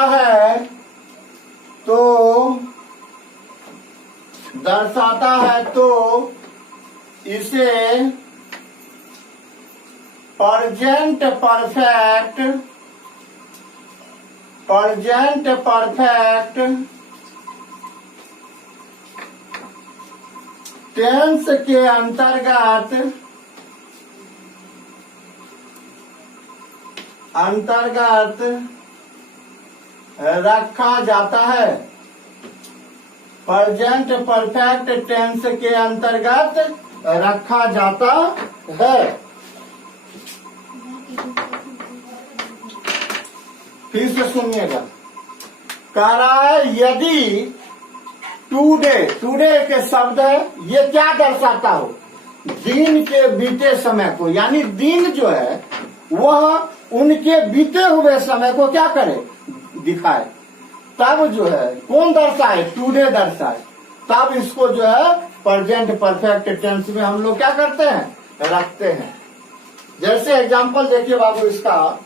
है तो इसे प्रेजेंट परफेक्ट टेंस के अंतर्गत रखा जाता है। प्रेजेंट परफेक्ट टेंस के अंतर्गत रखा जाता है। फिर से सुनिएगा, कह रहा है यदि टुडे के शब्द है, ये क्या दर्शाता हो, दिन के बीते समय को, यानी दिन जो है वह उनके बीते हुए समय को क्या करे, दिखाए। तब जो है कौन दर्शाए, टुडे दर्शाए, तब इसको जो है प्रेजेंट परफेक्ट टेंस में हम लोग क्या करते हैं, रखते हैं। जैसे एग्जांपल देखिए बाबू इसका,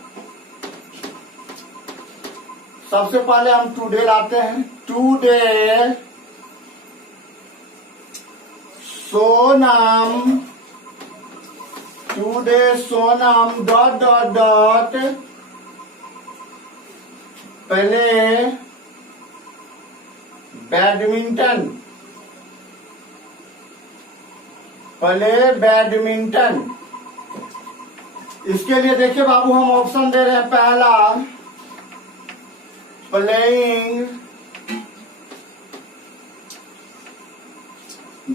सबसे पहले हम टुडे लाते हैं। टुडे सोनम डॉट पहले बैडमिंटन। इसके लिए देखिए बाबू हम ऑप्शन दे रहे हैं। पहला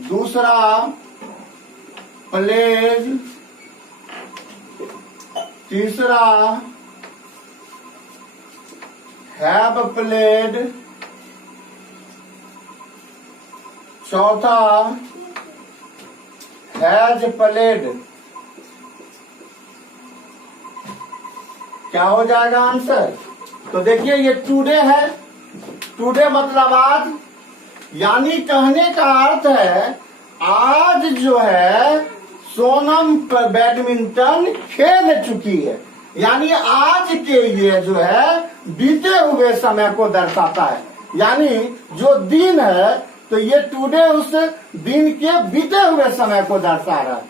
दूसरा प्लेज, तीसरा हैव प्लेड, चौथा हैज प्लेड। क्या हो जाएगा आंसर? तो देखिए ये टुडे है, टुडे मतलब आज, यानी कहने का अर्थ है आज जो है सोनम बैडमिंटन खेल चुकी है, यानी आज के लिए जो है बीते हुए समय को दर्शाता है। यानी जो दिन है तो ये टुडे उस दिन के बीते हुए समय को दर्शा रहा है।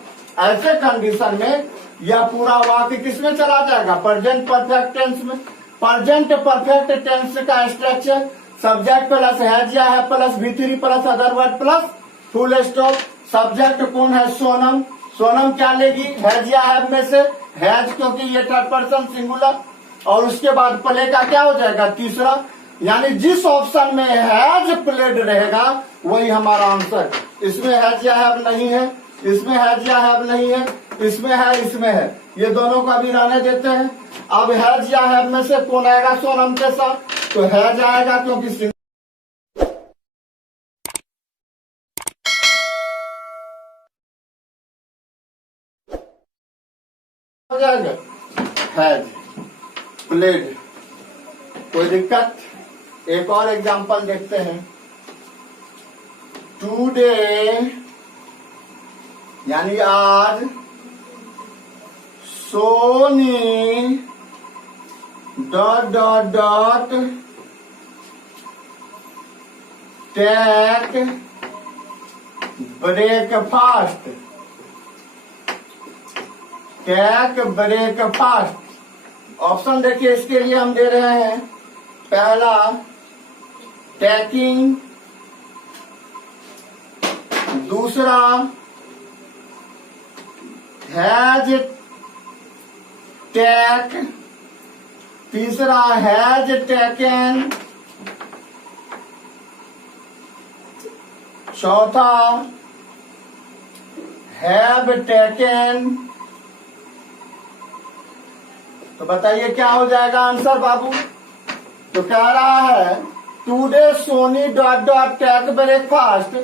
ऐसे कंडीशन में यह पूरा वाक्य किसमें चला जाएगा? प्रेजेंट परफेक्ट टेंस में। प्रेजेंट परफेक्ट टेंस का स्ट्रक्चर सब्जेक्ट प्लस हैज या है plus V3 plus other word plus full stop. Subject कौन है? सोनम। सोनम क्या लेगी? हैज या हैव में से हैज, क्योंकि ये थर्ड पर्सन सिंगुलर। और उसके बाद प्ले का क्या हो जाएगा? तीसरा। यानी जिस ऑप्शन में हैज प्लेड रहेगा वही हमारा आंसर। इसमें हैज या हैव नहीं है, इसमें हैज या हैव नहीं है, इसमें है, इसमें है, ये दोनों का भी रहने देते हैं। अब हैज या हैव में से कौन आएगा सोनम के साथ? तो हैज आएगा, क्योंकि हो जाएगा हैज प्लेड। कोई दिक्कत? एक और एग्जांपल देखते हैं। टुडे यानी आज, Soni dot dot dot take breakfast, take breakfast. Option देखिए इसके लिए हम दे रहे हैं। पहला टेकिंग, दूसरा हैज टेक, तीसरा हैज टेकन, चौथा हैव टेकन। तो बताइए क्या हो जाएगा आंसर बाबू? तो कह रहा है today Soni dot dot take breakfast,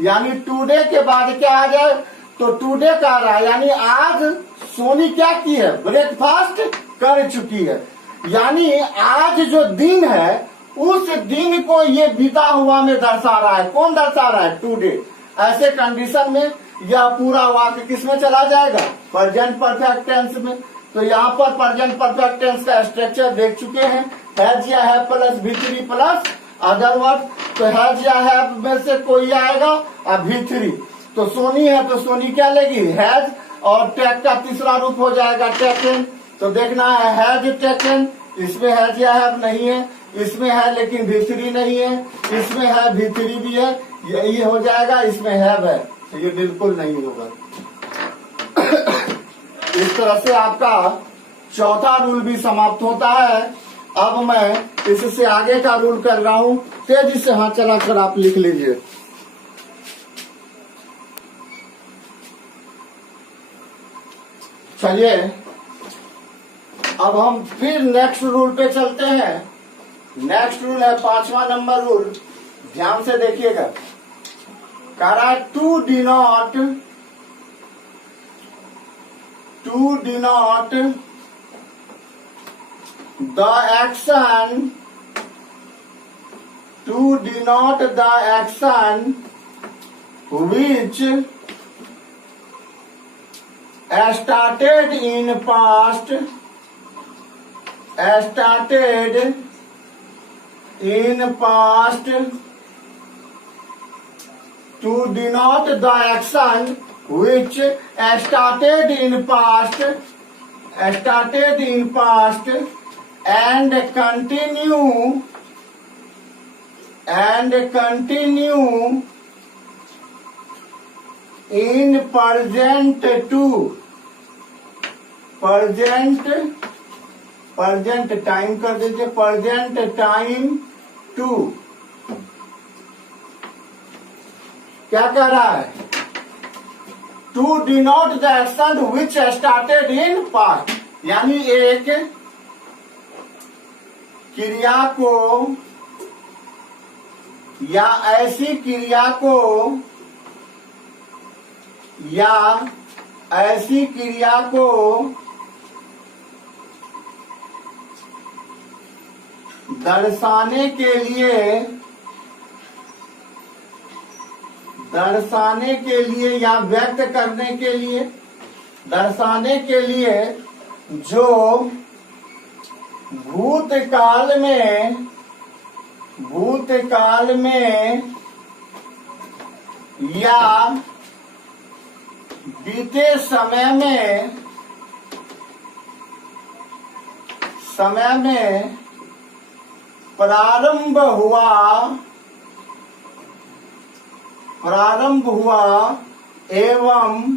यानी टुडे के बाद क्या आ जाए? तो टुडे कह रहा है यानी आज सोनी क्या की है? ब्रेकफास्ट कर चुकी है। यानी आज जो दिन है उस दिन को ये बीता हुआ में दर्शा रहा है। कौन दर्शा रहा है? टुडे। ऐसे कंडीशन में यह पूरा वाक्य किसमें चला जाएगा? प्रेजेंट परफेक्ट टेंस में। तो यहाँ पर प्रेजेंट परफेक्ट टेंस का स्ट्रक्चर देख चुके हैं। हैज या have plus V3 plus other word. तो हैज या हैव में से कोई आएगा और V3। तो सोनी है तो सोनी क्या लेगी? हैज। और टेक का तीसरा रूप हो जाएगा टेकन। तो देखना है हैज टेकन, इसमें हैज या हैव नहीं है, इसमें है लेकिन V3 नहीं है, इसमें है V3 भी है, यही हो जाएगा। इसमें हैव है तो ये बिल्कुल नहीं होगा। इस तरह से आपका चौथा रूल भी समाप्त होता है। अब मैं इससे आगे का रूल कर रहा हूं, तेजी से हाथ चलाकर आप लिख लीजिए। चलिए अब हम फिर नेक्स्ट रूल पे चलते हैं। नेक्स्ट रूल है 5वां नंबर रूल। ध्यान से देखिएगा। कह रहा है to denote the action, to denote the action which started in past, to denote the action which started in past and continue in present time कर दीजिए, present टाइम टू। क्या कह रहा है? To denote the action which started in past, यानी एक क्रिया को या ऐसी क्रिया को या ऐसी क्रिया को दर्शाने के लिए या व्यक्त करने के लिए, दर्शाने के लिए जो भूतकाल में या बीते समय में प्रारंभ हुआ एवं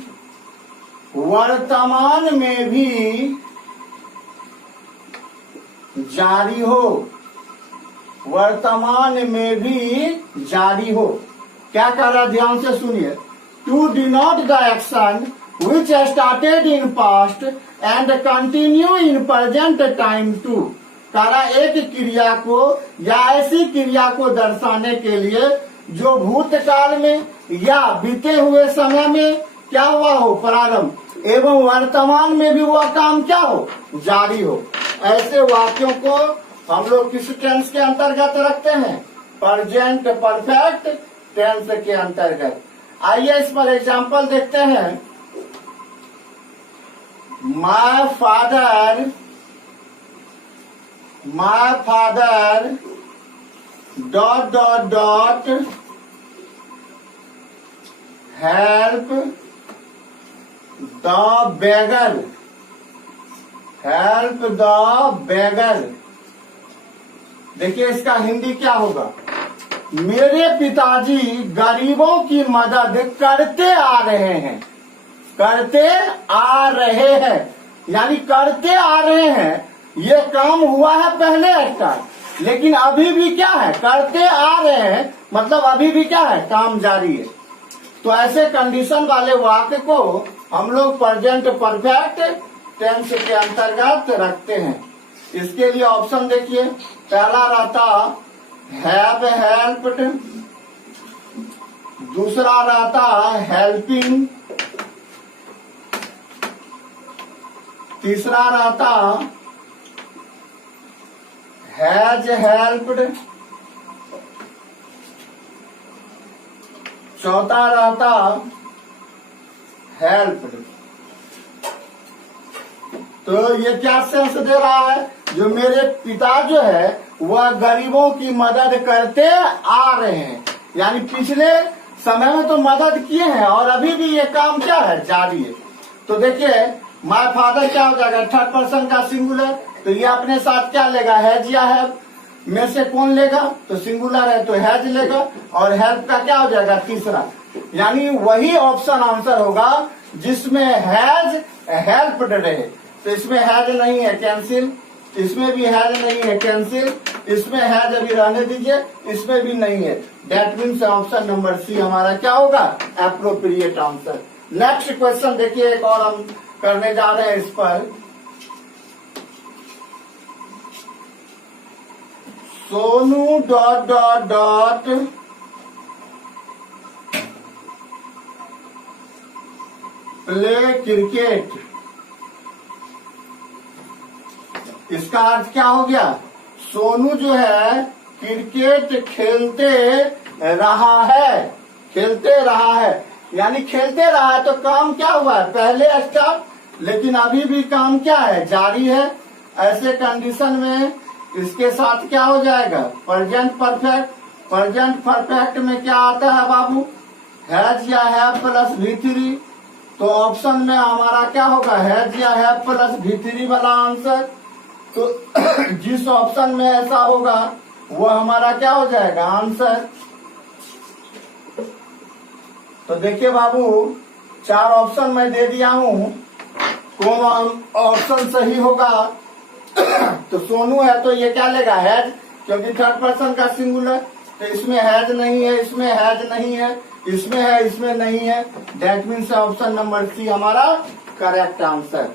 वर्तमान में भी जारी हो, वर्तमान में भी जारी हो। क्या कह रहा है, ध्यान से सुनिए। To denote the action which started in past and continue in present time too, कह रहा एक क्रिया को या ऐसी क्रिया को दर्शाने के लिए जो भूतकाल में या बीते हुए समय में क्या हुआ हो, प्रारंभ, एवं वर्तमान में भी वह काम क्या हो, जारी हो। ऐसे वाक्यों को हम लोग किस टेंस के अंतर्गत रखते हैं, प्रेजेंट परफेक्ट टेंस के अंतर्गत। आइए इस पर एग्जाम्पल देखते हैं। My father dot dot dot help the beggar. देखिए इसका हिंदी क्या होगा, मेरे पिताजी गरीबों की मदद करते आ रहे हैं, करते आ रहे हैं, यानी करते आ रहे हैं। ये काम हुआ है पहले स्टार्ट, लेकिन अभी भी क्या है, करते आ रहे हैं, मतलब अभी भी क्या है, काम जारी है। तो ऐसे कंडीशन वाले वाक्य को हम लोग प्रेजेंट परफेक्ट टेंस के अंतर्गत रखते हैं। इसके लिए ऑप्शन देखिए, पहला रहता हैव हेल्प्ड, दूसरा रहता हेल्पिंग, तीसरा रहता हैज हेल्प्ड, चौथा रहता हेल्प्ड। तो ये क्या सेंस दे रहा है, जो मेरे पिता जो है वह गरीबों की मदद करते आ रहे हैं, यानी पिछले समय में तो मदद किए हैं और अभी भी ये काम क्या है, जारी है। तो देखिए माय फादर क्या हो जाएगा, थर्ड पर्सन का सिंगुलर, तो ये अपने साथ क्या लेगा, हैज या हैव में से कौन लेगा, तो सिंगुलर है तो हैज लेगा, और हेल्प का क्या हो जाएगा, तीसरा, यानी वही ऑप्शन आंसर होगा जिसमें हैज हेल्प्ड रहे। तो इसमें हैज नहीं है, कैंसिल, इसमें भी हैज नहीं है, कैंसिल, इसमें हैज अभी रहने दीजिए, इसमें भी नहीं है। That means option number C हमारा क्या होगा, एप्रोप्रिएट आंसर। नेक्स्ट क्वेश्चन देखिए, एक और हम करने जा रहे हैं इस पर। Sonu dot dot dot play cricket, इसका अर्थ क्या हो गया, सोनू जो है क्रिकेट खेलते रहा है, खेलते रहा है, यानी खेलते रहा है तो काम क्या हुआ है, पहले स्टार्ट, लेकिन अभी भी काम क्या है, जारी है। ऐसे कंडीशन में इसके साथ क्या हो जाएगा, प्रेजेंट परफेक्ट। प्रेजेंट परफेक्ट में क्या आता है बाबू, हैज या हैव प्लस V3, तो ऑप्शन में हमारा क्या होगा, हैज या हैव प्लस V3 वाला आंसर। तो जिस ऑप्शन में ऐसा होगा वो हमारा क्या हो जाएगा, आंसर। तो देखिए बाबू, 4 ऑप्शन मैं दे दिया हूँ, कौन ऑप्शन सही होगा। तो सोनू है तो ये क्या लेगा, हैज, क्योंकि थर्ड पर्सन का सिंगुलर, तो इसमें हैज नहीं है, इसमें हैज नहीं है, इसमें है, इसमें नहीं है। That means option number C हमारा करेक्ट आंसर।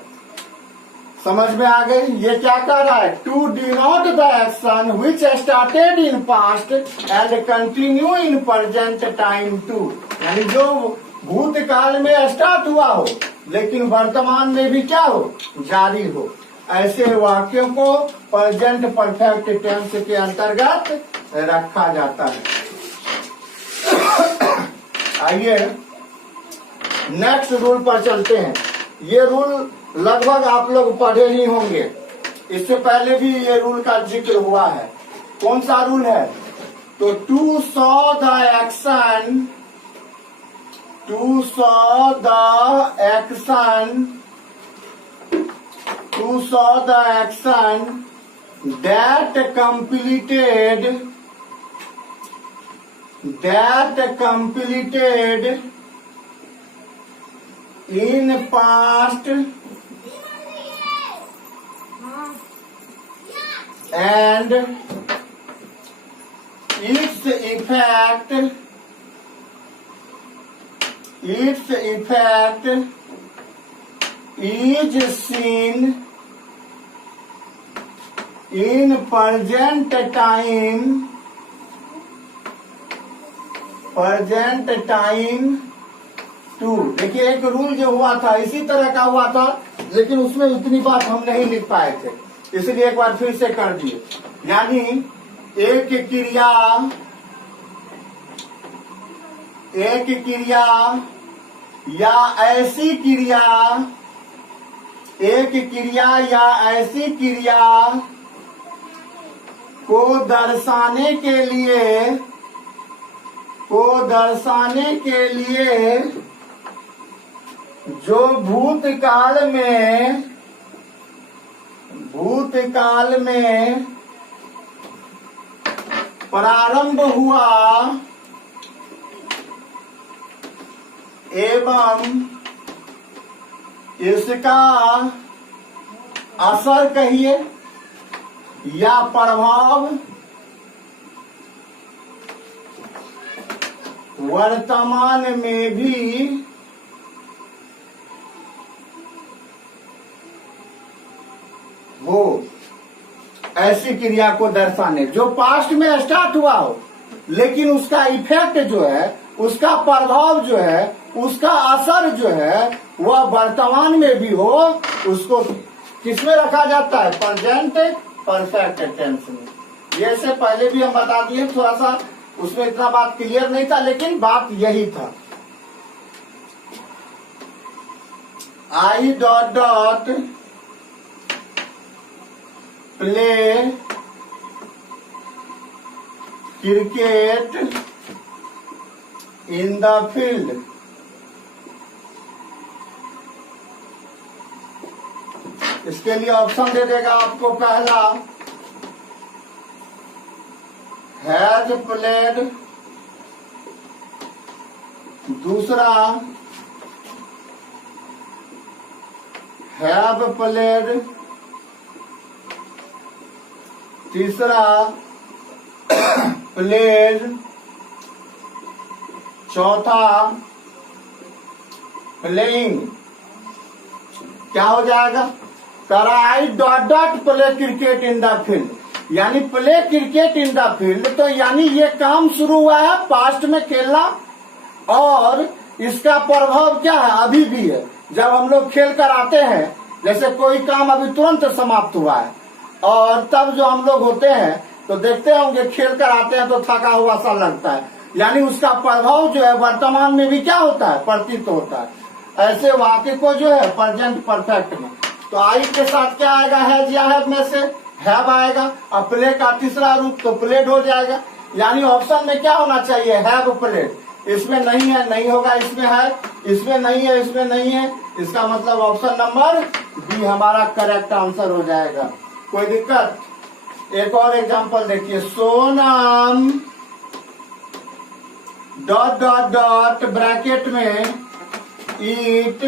समझ में आ गई? ये क्या कह रहा है? To denote the action which started in past and continue in present time too, यानी जो भूतकाल में स्टार्ट हुआ हो लेकिन वर्तमान में भी क्या हो, जारी हो, ऐसे वाक्यों को प्रेजेंट परफेक्ट टेंस के अंतर्गत रखा जाता है। आइए नेक्स्ट रूल पर चलते हैं। ये रूल लगभग आप लोग पढ़े ही होंगे, इससे पहले भी ये रूल का जिक्र हुआ है। कौन सा रूल है? तो to saw the action, to saw the action, to saw the action that completed in past and its effect is seen in present time too. देखिए एक रूल जो हुआ था इसी तरह का हुआ था, लेकिन उसमें उतनी बात हम नहीं लिख पाए थे, इसलिए एक बार फिर से कर दिए। यानी एक क्रिया या ऐसी क्रिया, एक क्रिया या ऐसी क्रिया को दर्शाने के लिए जो भूतकाल में प्रारंभ हुआ एवं इसका असर कहिए या प्रभाव वर्तमान में भी हो, ऐसी क्रिया को दर्शाने जो पास्ट में स्टार्ट हुआ हो लेकिन उसका इफेक्ट जो है, उसका प्रभाव जो है, उसका असर जो है वह वर्तमान में भी हो, उसको किसमें रखा जाता है? प्रेजेंट परफेक्ट टेंस में। ये से पहले भी हम बता दिए, थोड़ा सा उसमें इतना बात क्लियर नहीं था, लेकिन बात यही था। I dot dot play cricket in the field. इसके लिए ऑप्शन दे देगा आपको। पहला हैज प्लेड, दूसरा हैव प्लेड, तीसरा प्लेड, चौथा प्लेइंग। क्या हो जाएगा? I dot dot play cricket in the field, यानी play cricket in the field, तो यानी ये काम शुरू हुआ है पास्ट में खेलना, और इसका प्रभाव क्या है? अभी भी है। जब हम लोग खेल कर आते हैं, जैसे कोई काम अभी तुरंत समाप्त हुआ है, और तब जो हम लोग होते हैं तो देखते होंगे खेल कर आते हैं तो थका हुआ सा लगता है, यानी उसका प्रभाव जो है वर्तमान में भी क्या होता है? प्रतीत होता है। ऐसे वाक्य को जो है प्रेजेंट परफेक्ट में, तो आई के साथ क्या आएगा? हैज या हैव में से हैव आएगा, और प्ले का तीसरा रूप तो प्लेड हो जाएगा। यानी ऑप्शन में क्या होना चाहिए? Have played. इसमें नहीं है, नहीं होगा, इसमें है, इसमें नहीं है, इसमें नहीं है, इसका मतलब ऑप्शन नंबर बी हमारा करेक्ट आंसर हो जाएगा। कोई दिक्कत? एक और एग्जांपल देखिए। Sonam dot dot dot bracket में eat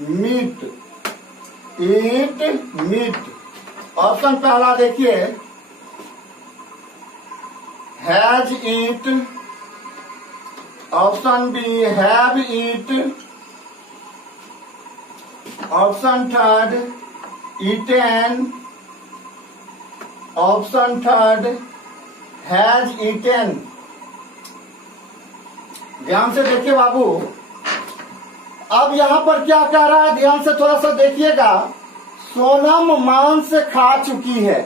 meat, eat meat. Option पहला देखिए, has eat, option B have eat, option third eaten, option third has eaten. ध्यान से देखिए बाबू, अब यहां पर क्या कह रहा है, ध्यान से थोड़ा सा देखिएगा। सोनम मांस खा चुकी है,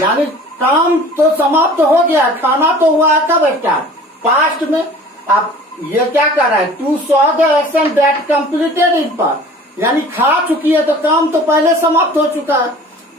यानी काम तो समाप्त हो गया, खाना तो हुआ है कब स्टार्ट, पास्ट में। आप ये क्या कर रहा है, to saw the action that completed in past, यानी खा चुकी है तो काम तो पहले समाप्त हो चुका है।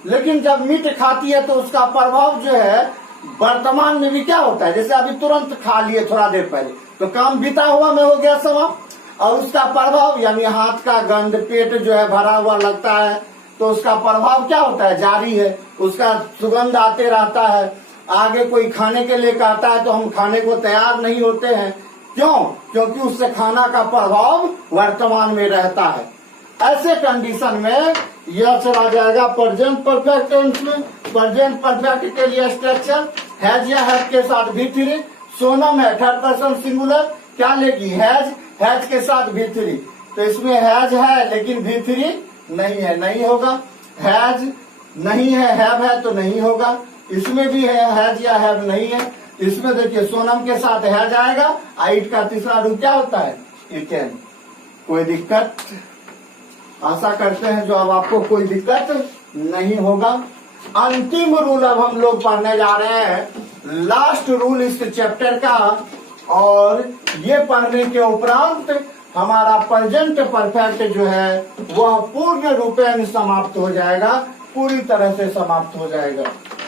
लेकिन जब मीट खाती है तो उसका प्रभाव जो है वर्तमान में भी क्या होता है, जैसे अभी तुरंत खा लिए थोड़ा देर पहले, तो काम बीता हुआ में हो गया समाप्त। और उसका प्रभाव यानी हाथ का गंध, पेट जो है भरा हुआ लगता है, तो उसका प्रभाव क्या होता है, जारी है, उसका सुगंध आते रहता है। आगे कोई खाने के लिए कहता है तो हम खाने को तैयार नहीं होते हैं, क्यों? क्योंकि उससे खाना का प्रभाव वर्तमान में रहता है। ऐसे कंडीशन में यह चला जाएगा प्रेजेंट परफेक्ट टेंस में। प्रेजेंट परफेक्ट के लिए स्ट्रक्चर हैज या हैव के साथ भी3, सोनम है थर्ड पर्सन सिंगुलर, क्या लेगी हैज, हैज के साथ भी3, तो इसमें हैज है लेकिन भी3 नहीं है, नहीं होगा। हैज नहीं है, हैव है तो नहीं होगा। इसमें भी है हैज या हैव नहीं है। इसमें देखिए सोनम के साथ हैज आएगा, आइट का तीसरा रूप क्या होता है, ईटेन। कोई दिक्कत? आशा करते हैं जो अब आपको कोई दिक्कत नहीं होगा। अंतिम रूल अब हम लोग पढ़ने जा रहे हैं, लास्ट रूल इस चैप्टर का, और ये पढ़ने के उपरांत हमारा प्रेजेंट परफेक्ट जो है वह पूर्ण रूपेण समाप्त हो जाएगा, पूरी तरह से समाप्त हो जाएगा।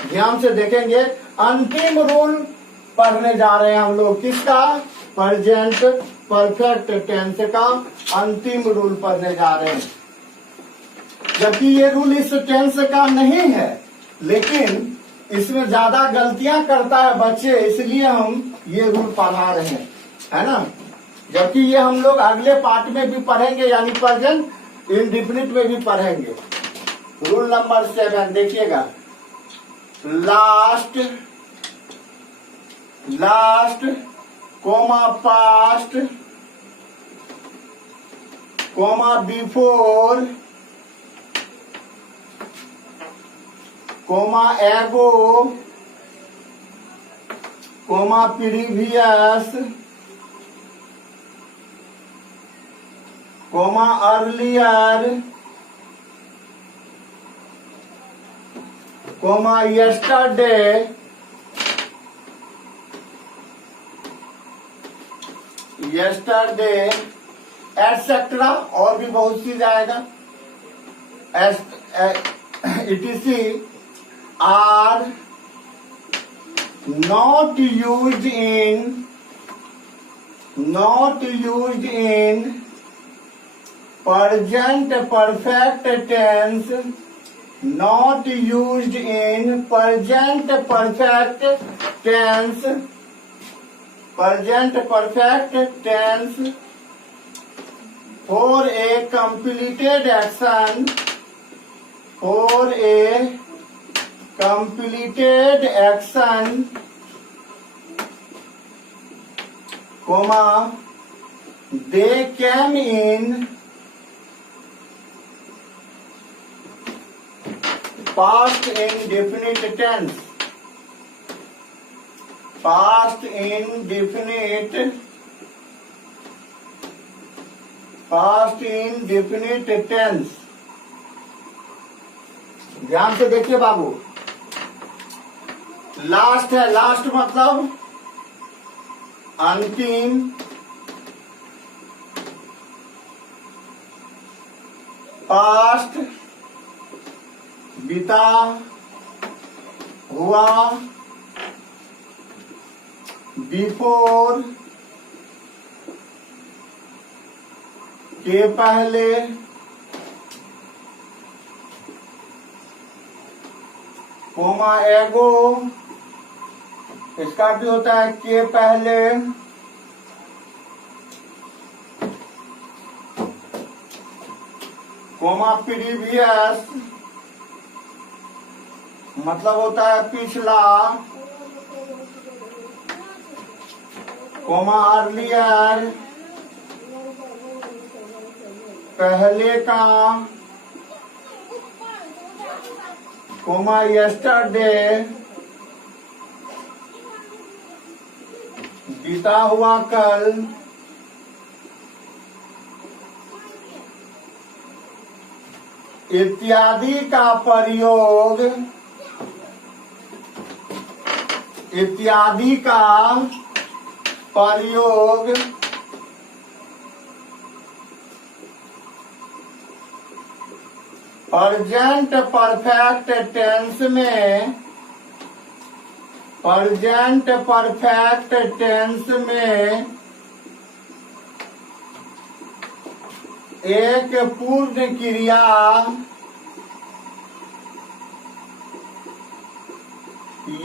ध्यान से देखेंगे, अंतिम रूल पढ़ने जा रहे हैं हम लोग, किसका, प्रेजेंट परफेक्ट टेंस का अंतिम रूल पढ़ने जा रहे हैं। जबकि ये रूल इस टेंस का नहीं है, लेकिन इसमें ज्यादा गलतियां करता है बच्चे, इसलिए हम ये रूल पढ़ा रहे हैं, है ना। जबकि ये हम लोग अगले पार्ट में भी पढ़ेंगे, यानी प्रेजेंट इंडेफिनिट में भी पढ़ेंगे। रूल नंबर 7 देखिएगा, last, last comma past comma before comma ago comma previous comma earlier comma yesterday yesterday etcetera, और भी बहुत चीज आएगा, etc are not used in present perfect tense, not used in present perfect tense, present perfect tense for a completed action, for a completed action, comma, they came in past indefinite tense, past indefinite tense। ध्यान से देखिए बाबू, लास्ट है, लास्ट मतलब अंतिम, पास्ट बीता हुआ, बिफोर के पहले, कोमा एगो, इसका भी होता है के पहले, कोमा प्रीवियस मतलब होता है पिछला, कोमा अर्लियर, पहले का, कोमा यस्टरडे, बीता हुआ कल, इत्यादि का प्रयोग, इत्यादि का प्रयोग प्रेजेंट परफेक्ट टेंस में, प्रेजेंट परफेक्ट टेंस में एक पूर्ण क्रिया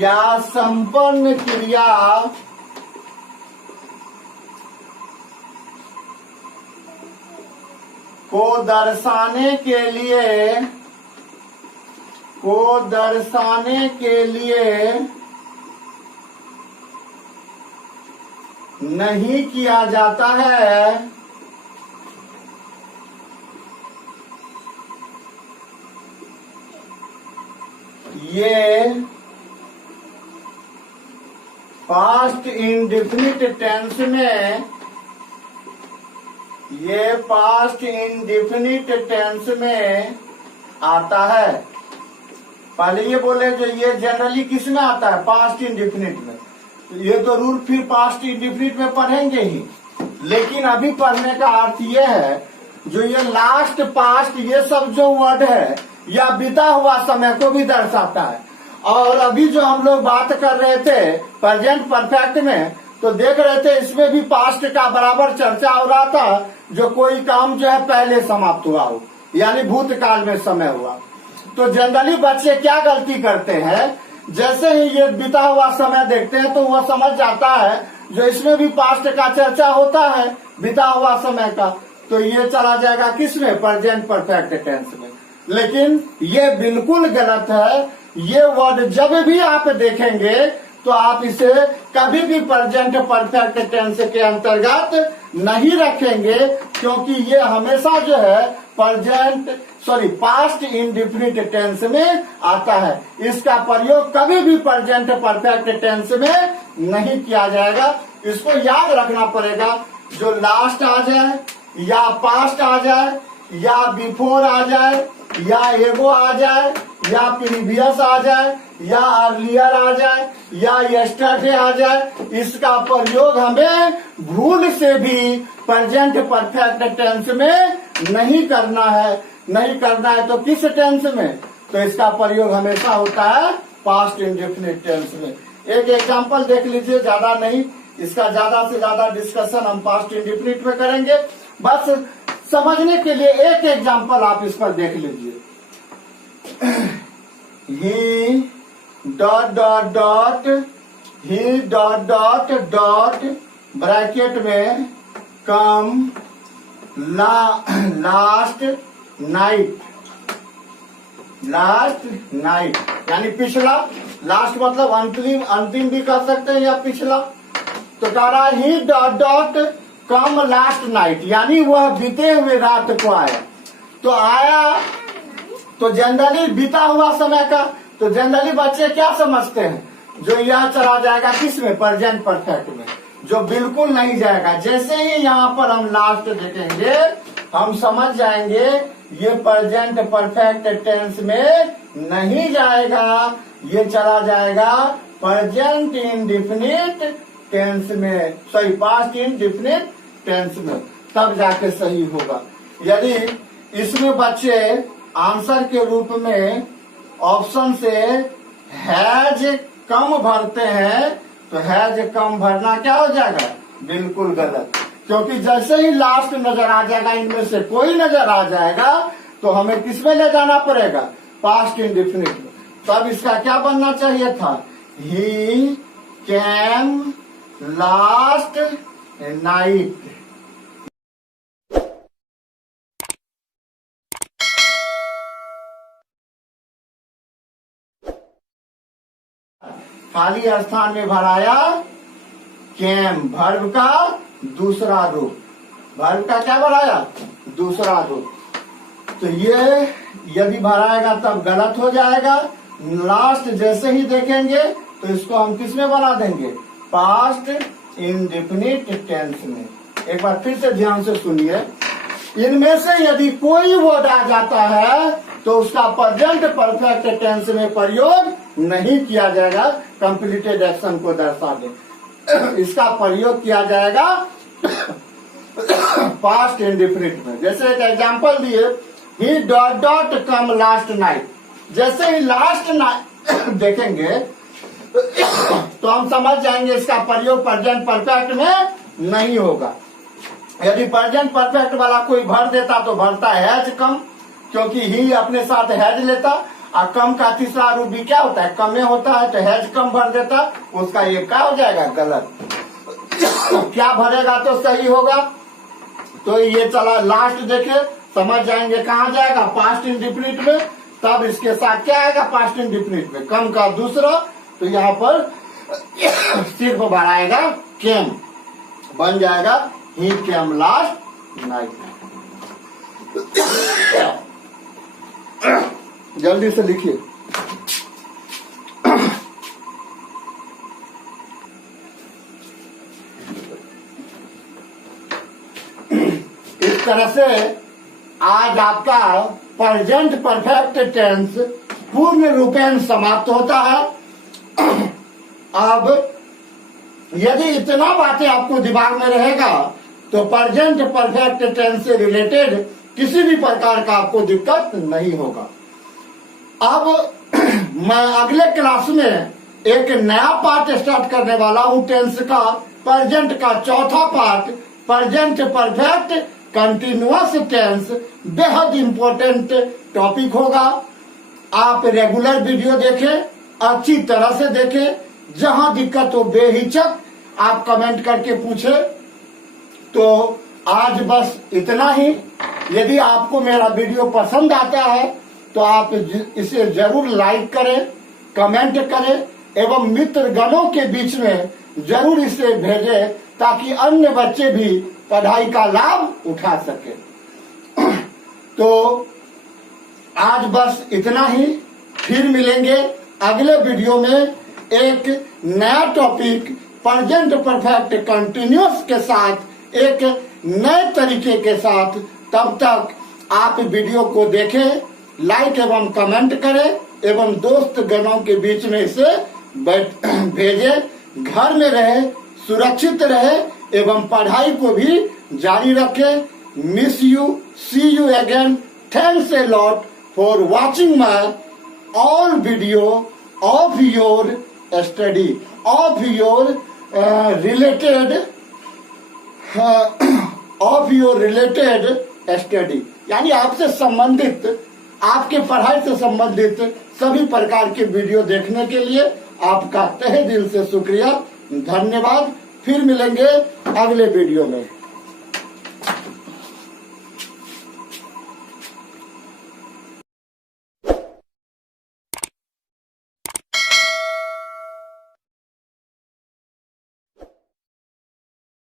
या संपन्न क्रिया को दर्शाने के लिए नहीं किया जाता है, ये पास्ट इंडेफिनिट टेंस में, ये पास्ट इंडेफिनिट टेंस में आता है। पहले ये बोले जो ये जनरली किस में आता है, पास्ट इंडेफिनिट में। तो ये तो रूल फिर पास्ट इंडेफिनिट में पढ़ेंगे ही, लेकिन अभी पढ़ने का अर्थ ये है जो ये लास्ट पास्ट ये सब जो वर्ड है या बीता हुआ समय को भी दर्शाता है। और अभी जो हम लोग बात कर रहे थे प्रेजेंट परफेक्ट में, तो देख रहे थे इसमें भी पास्ट का बराबर चर्चा हो रहा था, जो कोई काम जो है पहले समाप्त हुआ हो, यानी भूतकाल में समय हुआ। तो जनरली बच्चे क्या गलती करते हैं, जैसे ही ये बीता हुआ समय देखते हैं तो वह समझ जाता है जो इसमें भी पास्ट का चर्चा होता है बीता हुआ समय का, तो ये चला जाएगा किसमें, प्रेजेंट परफेक्ट टेंस में। लेकिन ये बिल्कुल गलत है। ये वर्ड जब भी आप देखेंगे तो आप इसे कभी भी प्रेजेंट परफेक्ट टेंस के अंतर्गत नहीं रखेंगे, क्योंकि ये हमेशा जो है पास्ट इंडेफिनिट टेंस में आता है। इसका प्रयोग कभी भी प्रेजेंट परफेक्ट टेंस में नहीं किया जाएगा। इसको याद रखना पड़ेगा। जो लास्ट आ जाए या पास्ट आ जाए या बिफोर आ जाए या एगो आ जाए या प्रीवियस आ जाए या अर्लियर आ जाए या यस्टरडे आ जाए, इसका प्रयोग हमें भूल से भी प्रेजेंट परफेक्ट टेंस में नहीं करना है। नहीं करना है तो किस टेंस में, तो इसका प्रयोग हमेशा होता है पास्ट इंडेफिनिट टेंस में। एक एग्जांपल देख लीजिए, ज्यादा नहीं, इसका ज्यादा से ज्यादा डिस्कशन हम पास्ट इंडेफिनिट में करेंगे। बस समझने के लिए एक एग्जांपल आप इस पर देख लीजिए। ही डॉट डॉट डॉट, ही डॉट डॉट डॉट ब्रैकेट में कम लास्ट नाइट, लास्ट नाइट यानी पिछला, लास्ट मतलब अंतिम, अंतिम भी कह सकते हैं या पिछला। तो कह रहा है ही डॉट डॉट कम लास्ट नाइट, यानी वह बीते हुए रात को आया। तो आया तो जनरली बीता हुआ समय का, तो जनरली बच्चे क्या समझते हैं, जो यह चला जाएगा किसमें, प्रेजेंट परफेक्ट में, जो बिल्कुल नहीं जाएगा। जैसे ही यहाँ पर हम लास्ट देखेंगे हम समझ जाएंगे ये प्रेजेंट परफेक्ट टेंस में नहीं जाएगा, ये चला जाएगा प्रेजेंट इंडेफिनिट टेंस में, सॉरी पास्ट इंडेफिनिट टेंस में, तब जाके सही होगा। यदि इसमें बच्चे आंसर के रूप में ऑप्शन से हैज कम भरते हैं, तो हैज कम भरना क्या हो जाएगा, बिल्कुल गलत। क्योंकि जैसे ही लास्ट नजर आ जाएगा, इनमें से कोई नजर आ जाएगा, तो हमें किसमें ले जाना पड़ेगा, पास्ट इंडेफिनिट में। तब इसका क्या बनना चाहिए था, ही कैम लास्ट नाइट। खाली स्थान में भराया कैम, वर्ब का दूसरा रूप, वर्ब का क्या बनाया, दूसरा रूप। तो ये यदि भराएगा तब गलत हो जाएगा। लास्ट जैसे ही देखेंगे तो इसको हम किस में बना देंगे, पास्ट इंडेफिनिट टेंस में। एक बार फिर से ध्यान से सुनिए, इनमें से यदि कोई वर्ड आ जाता है तो उसका प्रेजेंट परफेक्ट टेंस में प्रयोग नहीं किया जाएगा, कंप्लीटेड एक्शन को दर्शा दे। इसका प्रयोग किया जाएगा पास्ट इंडेफिनिट में। जैसे एक एग्जांपल दिए, ही डॉट डॉट कम लास्ट नाइट। जैसे ही लास्ट नाइट देखेंगे तो हम समझ जाएंगे इसका प्रयोग प्रेजेंट परफेक्ट में नहीं होगा। यदि प्रेजेंट परफेक्ट वाला कोई भर देता तो भरता हैज कम, क्योंकि ही अपने साथ हैज लेता, और कम का तीसरा रूप भी क्या होता है, कमे होता है, तो हैज कम भर देता, उसका ये क्या हो जाएगा, गलत। क्या भरेगा तो सही होगा। तो ये चला, लास्ट देखे समझ जाएंगे कहाँ जाएगा, पास्ट इंडेफिनिट में। तब इसके साथ क्या आएगा, पास्ट इंडेफिनिट में, कम का दूसरा, तो यहाँ पर सिर्फ भराएगा केम, बन जाएगा ही केम लास्ट नाइट। जल्दी से लिखिए। इस तरह से आज आपका प्रेजेंट परफेक्ट टेंस पूर्ण रूपेण समाप्त होता है। अब यदि इतना बातें आपको दिमाग में रहेगा तो प्रेजेंट परफेक्ट टेंस से रिलेटेड किसी भी प्रकार का आपको दिक्कत नहीं होगा। अब मैं अगले क्लास में एक नया पार्ट स्टार्ट करने वाला हूं, टेंस का, प्रेजेंट का चौथा part, present perfect continuous tense. बेहद इंपॉर्टेंट टॉपिक होगा। आप रेगुलर वीडियो देखें, अच्छी तरह से देखें, जहां दिक्कत हो बेहिचक आप कमेंट करके पूछे। तो आज बस इतना ही। यदि आपको मेरा वीडियो पसंद आता है तो आप इसे जरूर लाइक करें, कमेंट करें एवं मित्र गणों के बीच में जरूर इसे भेजें, ताकि अन्य बच्चे भी पढ़ाई का लाभ उठा सके। तो आज बस इतना ही। फिर मिलेंगे अगले वीडियो में एक नया टॉपिक प्रेजेंट परफेक्ट कंटिन्यूअस के साथ, एक नए तरीके के साथ। तब तक आप वीडियो को देखें, लाइक एवं कमेंट करें एवं दोस्त गणों के बीच में इसे भेजें। घर में रहे, सुरक्षित रहे एवं पढ़ाई को भी जारी रखें। Miss you, see you again. Thanks a lot for watching my all video of your study, of your related study, यानी आपसे संबंधित, आपके पढ़ाई से संबंधित सभी प्रकार के वीडियो देखने के लिए आपका तहे दिल से शुक्रिया, धन्यवाद। फिर मिलेंगे अगले वीडियो में।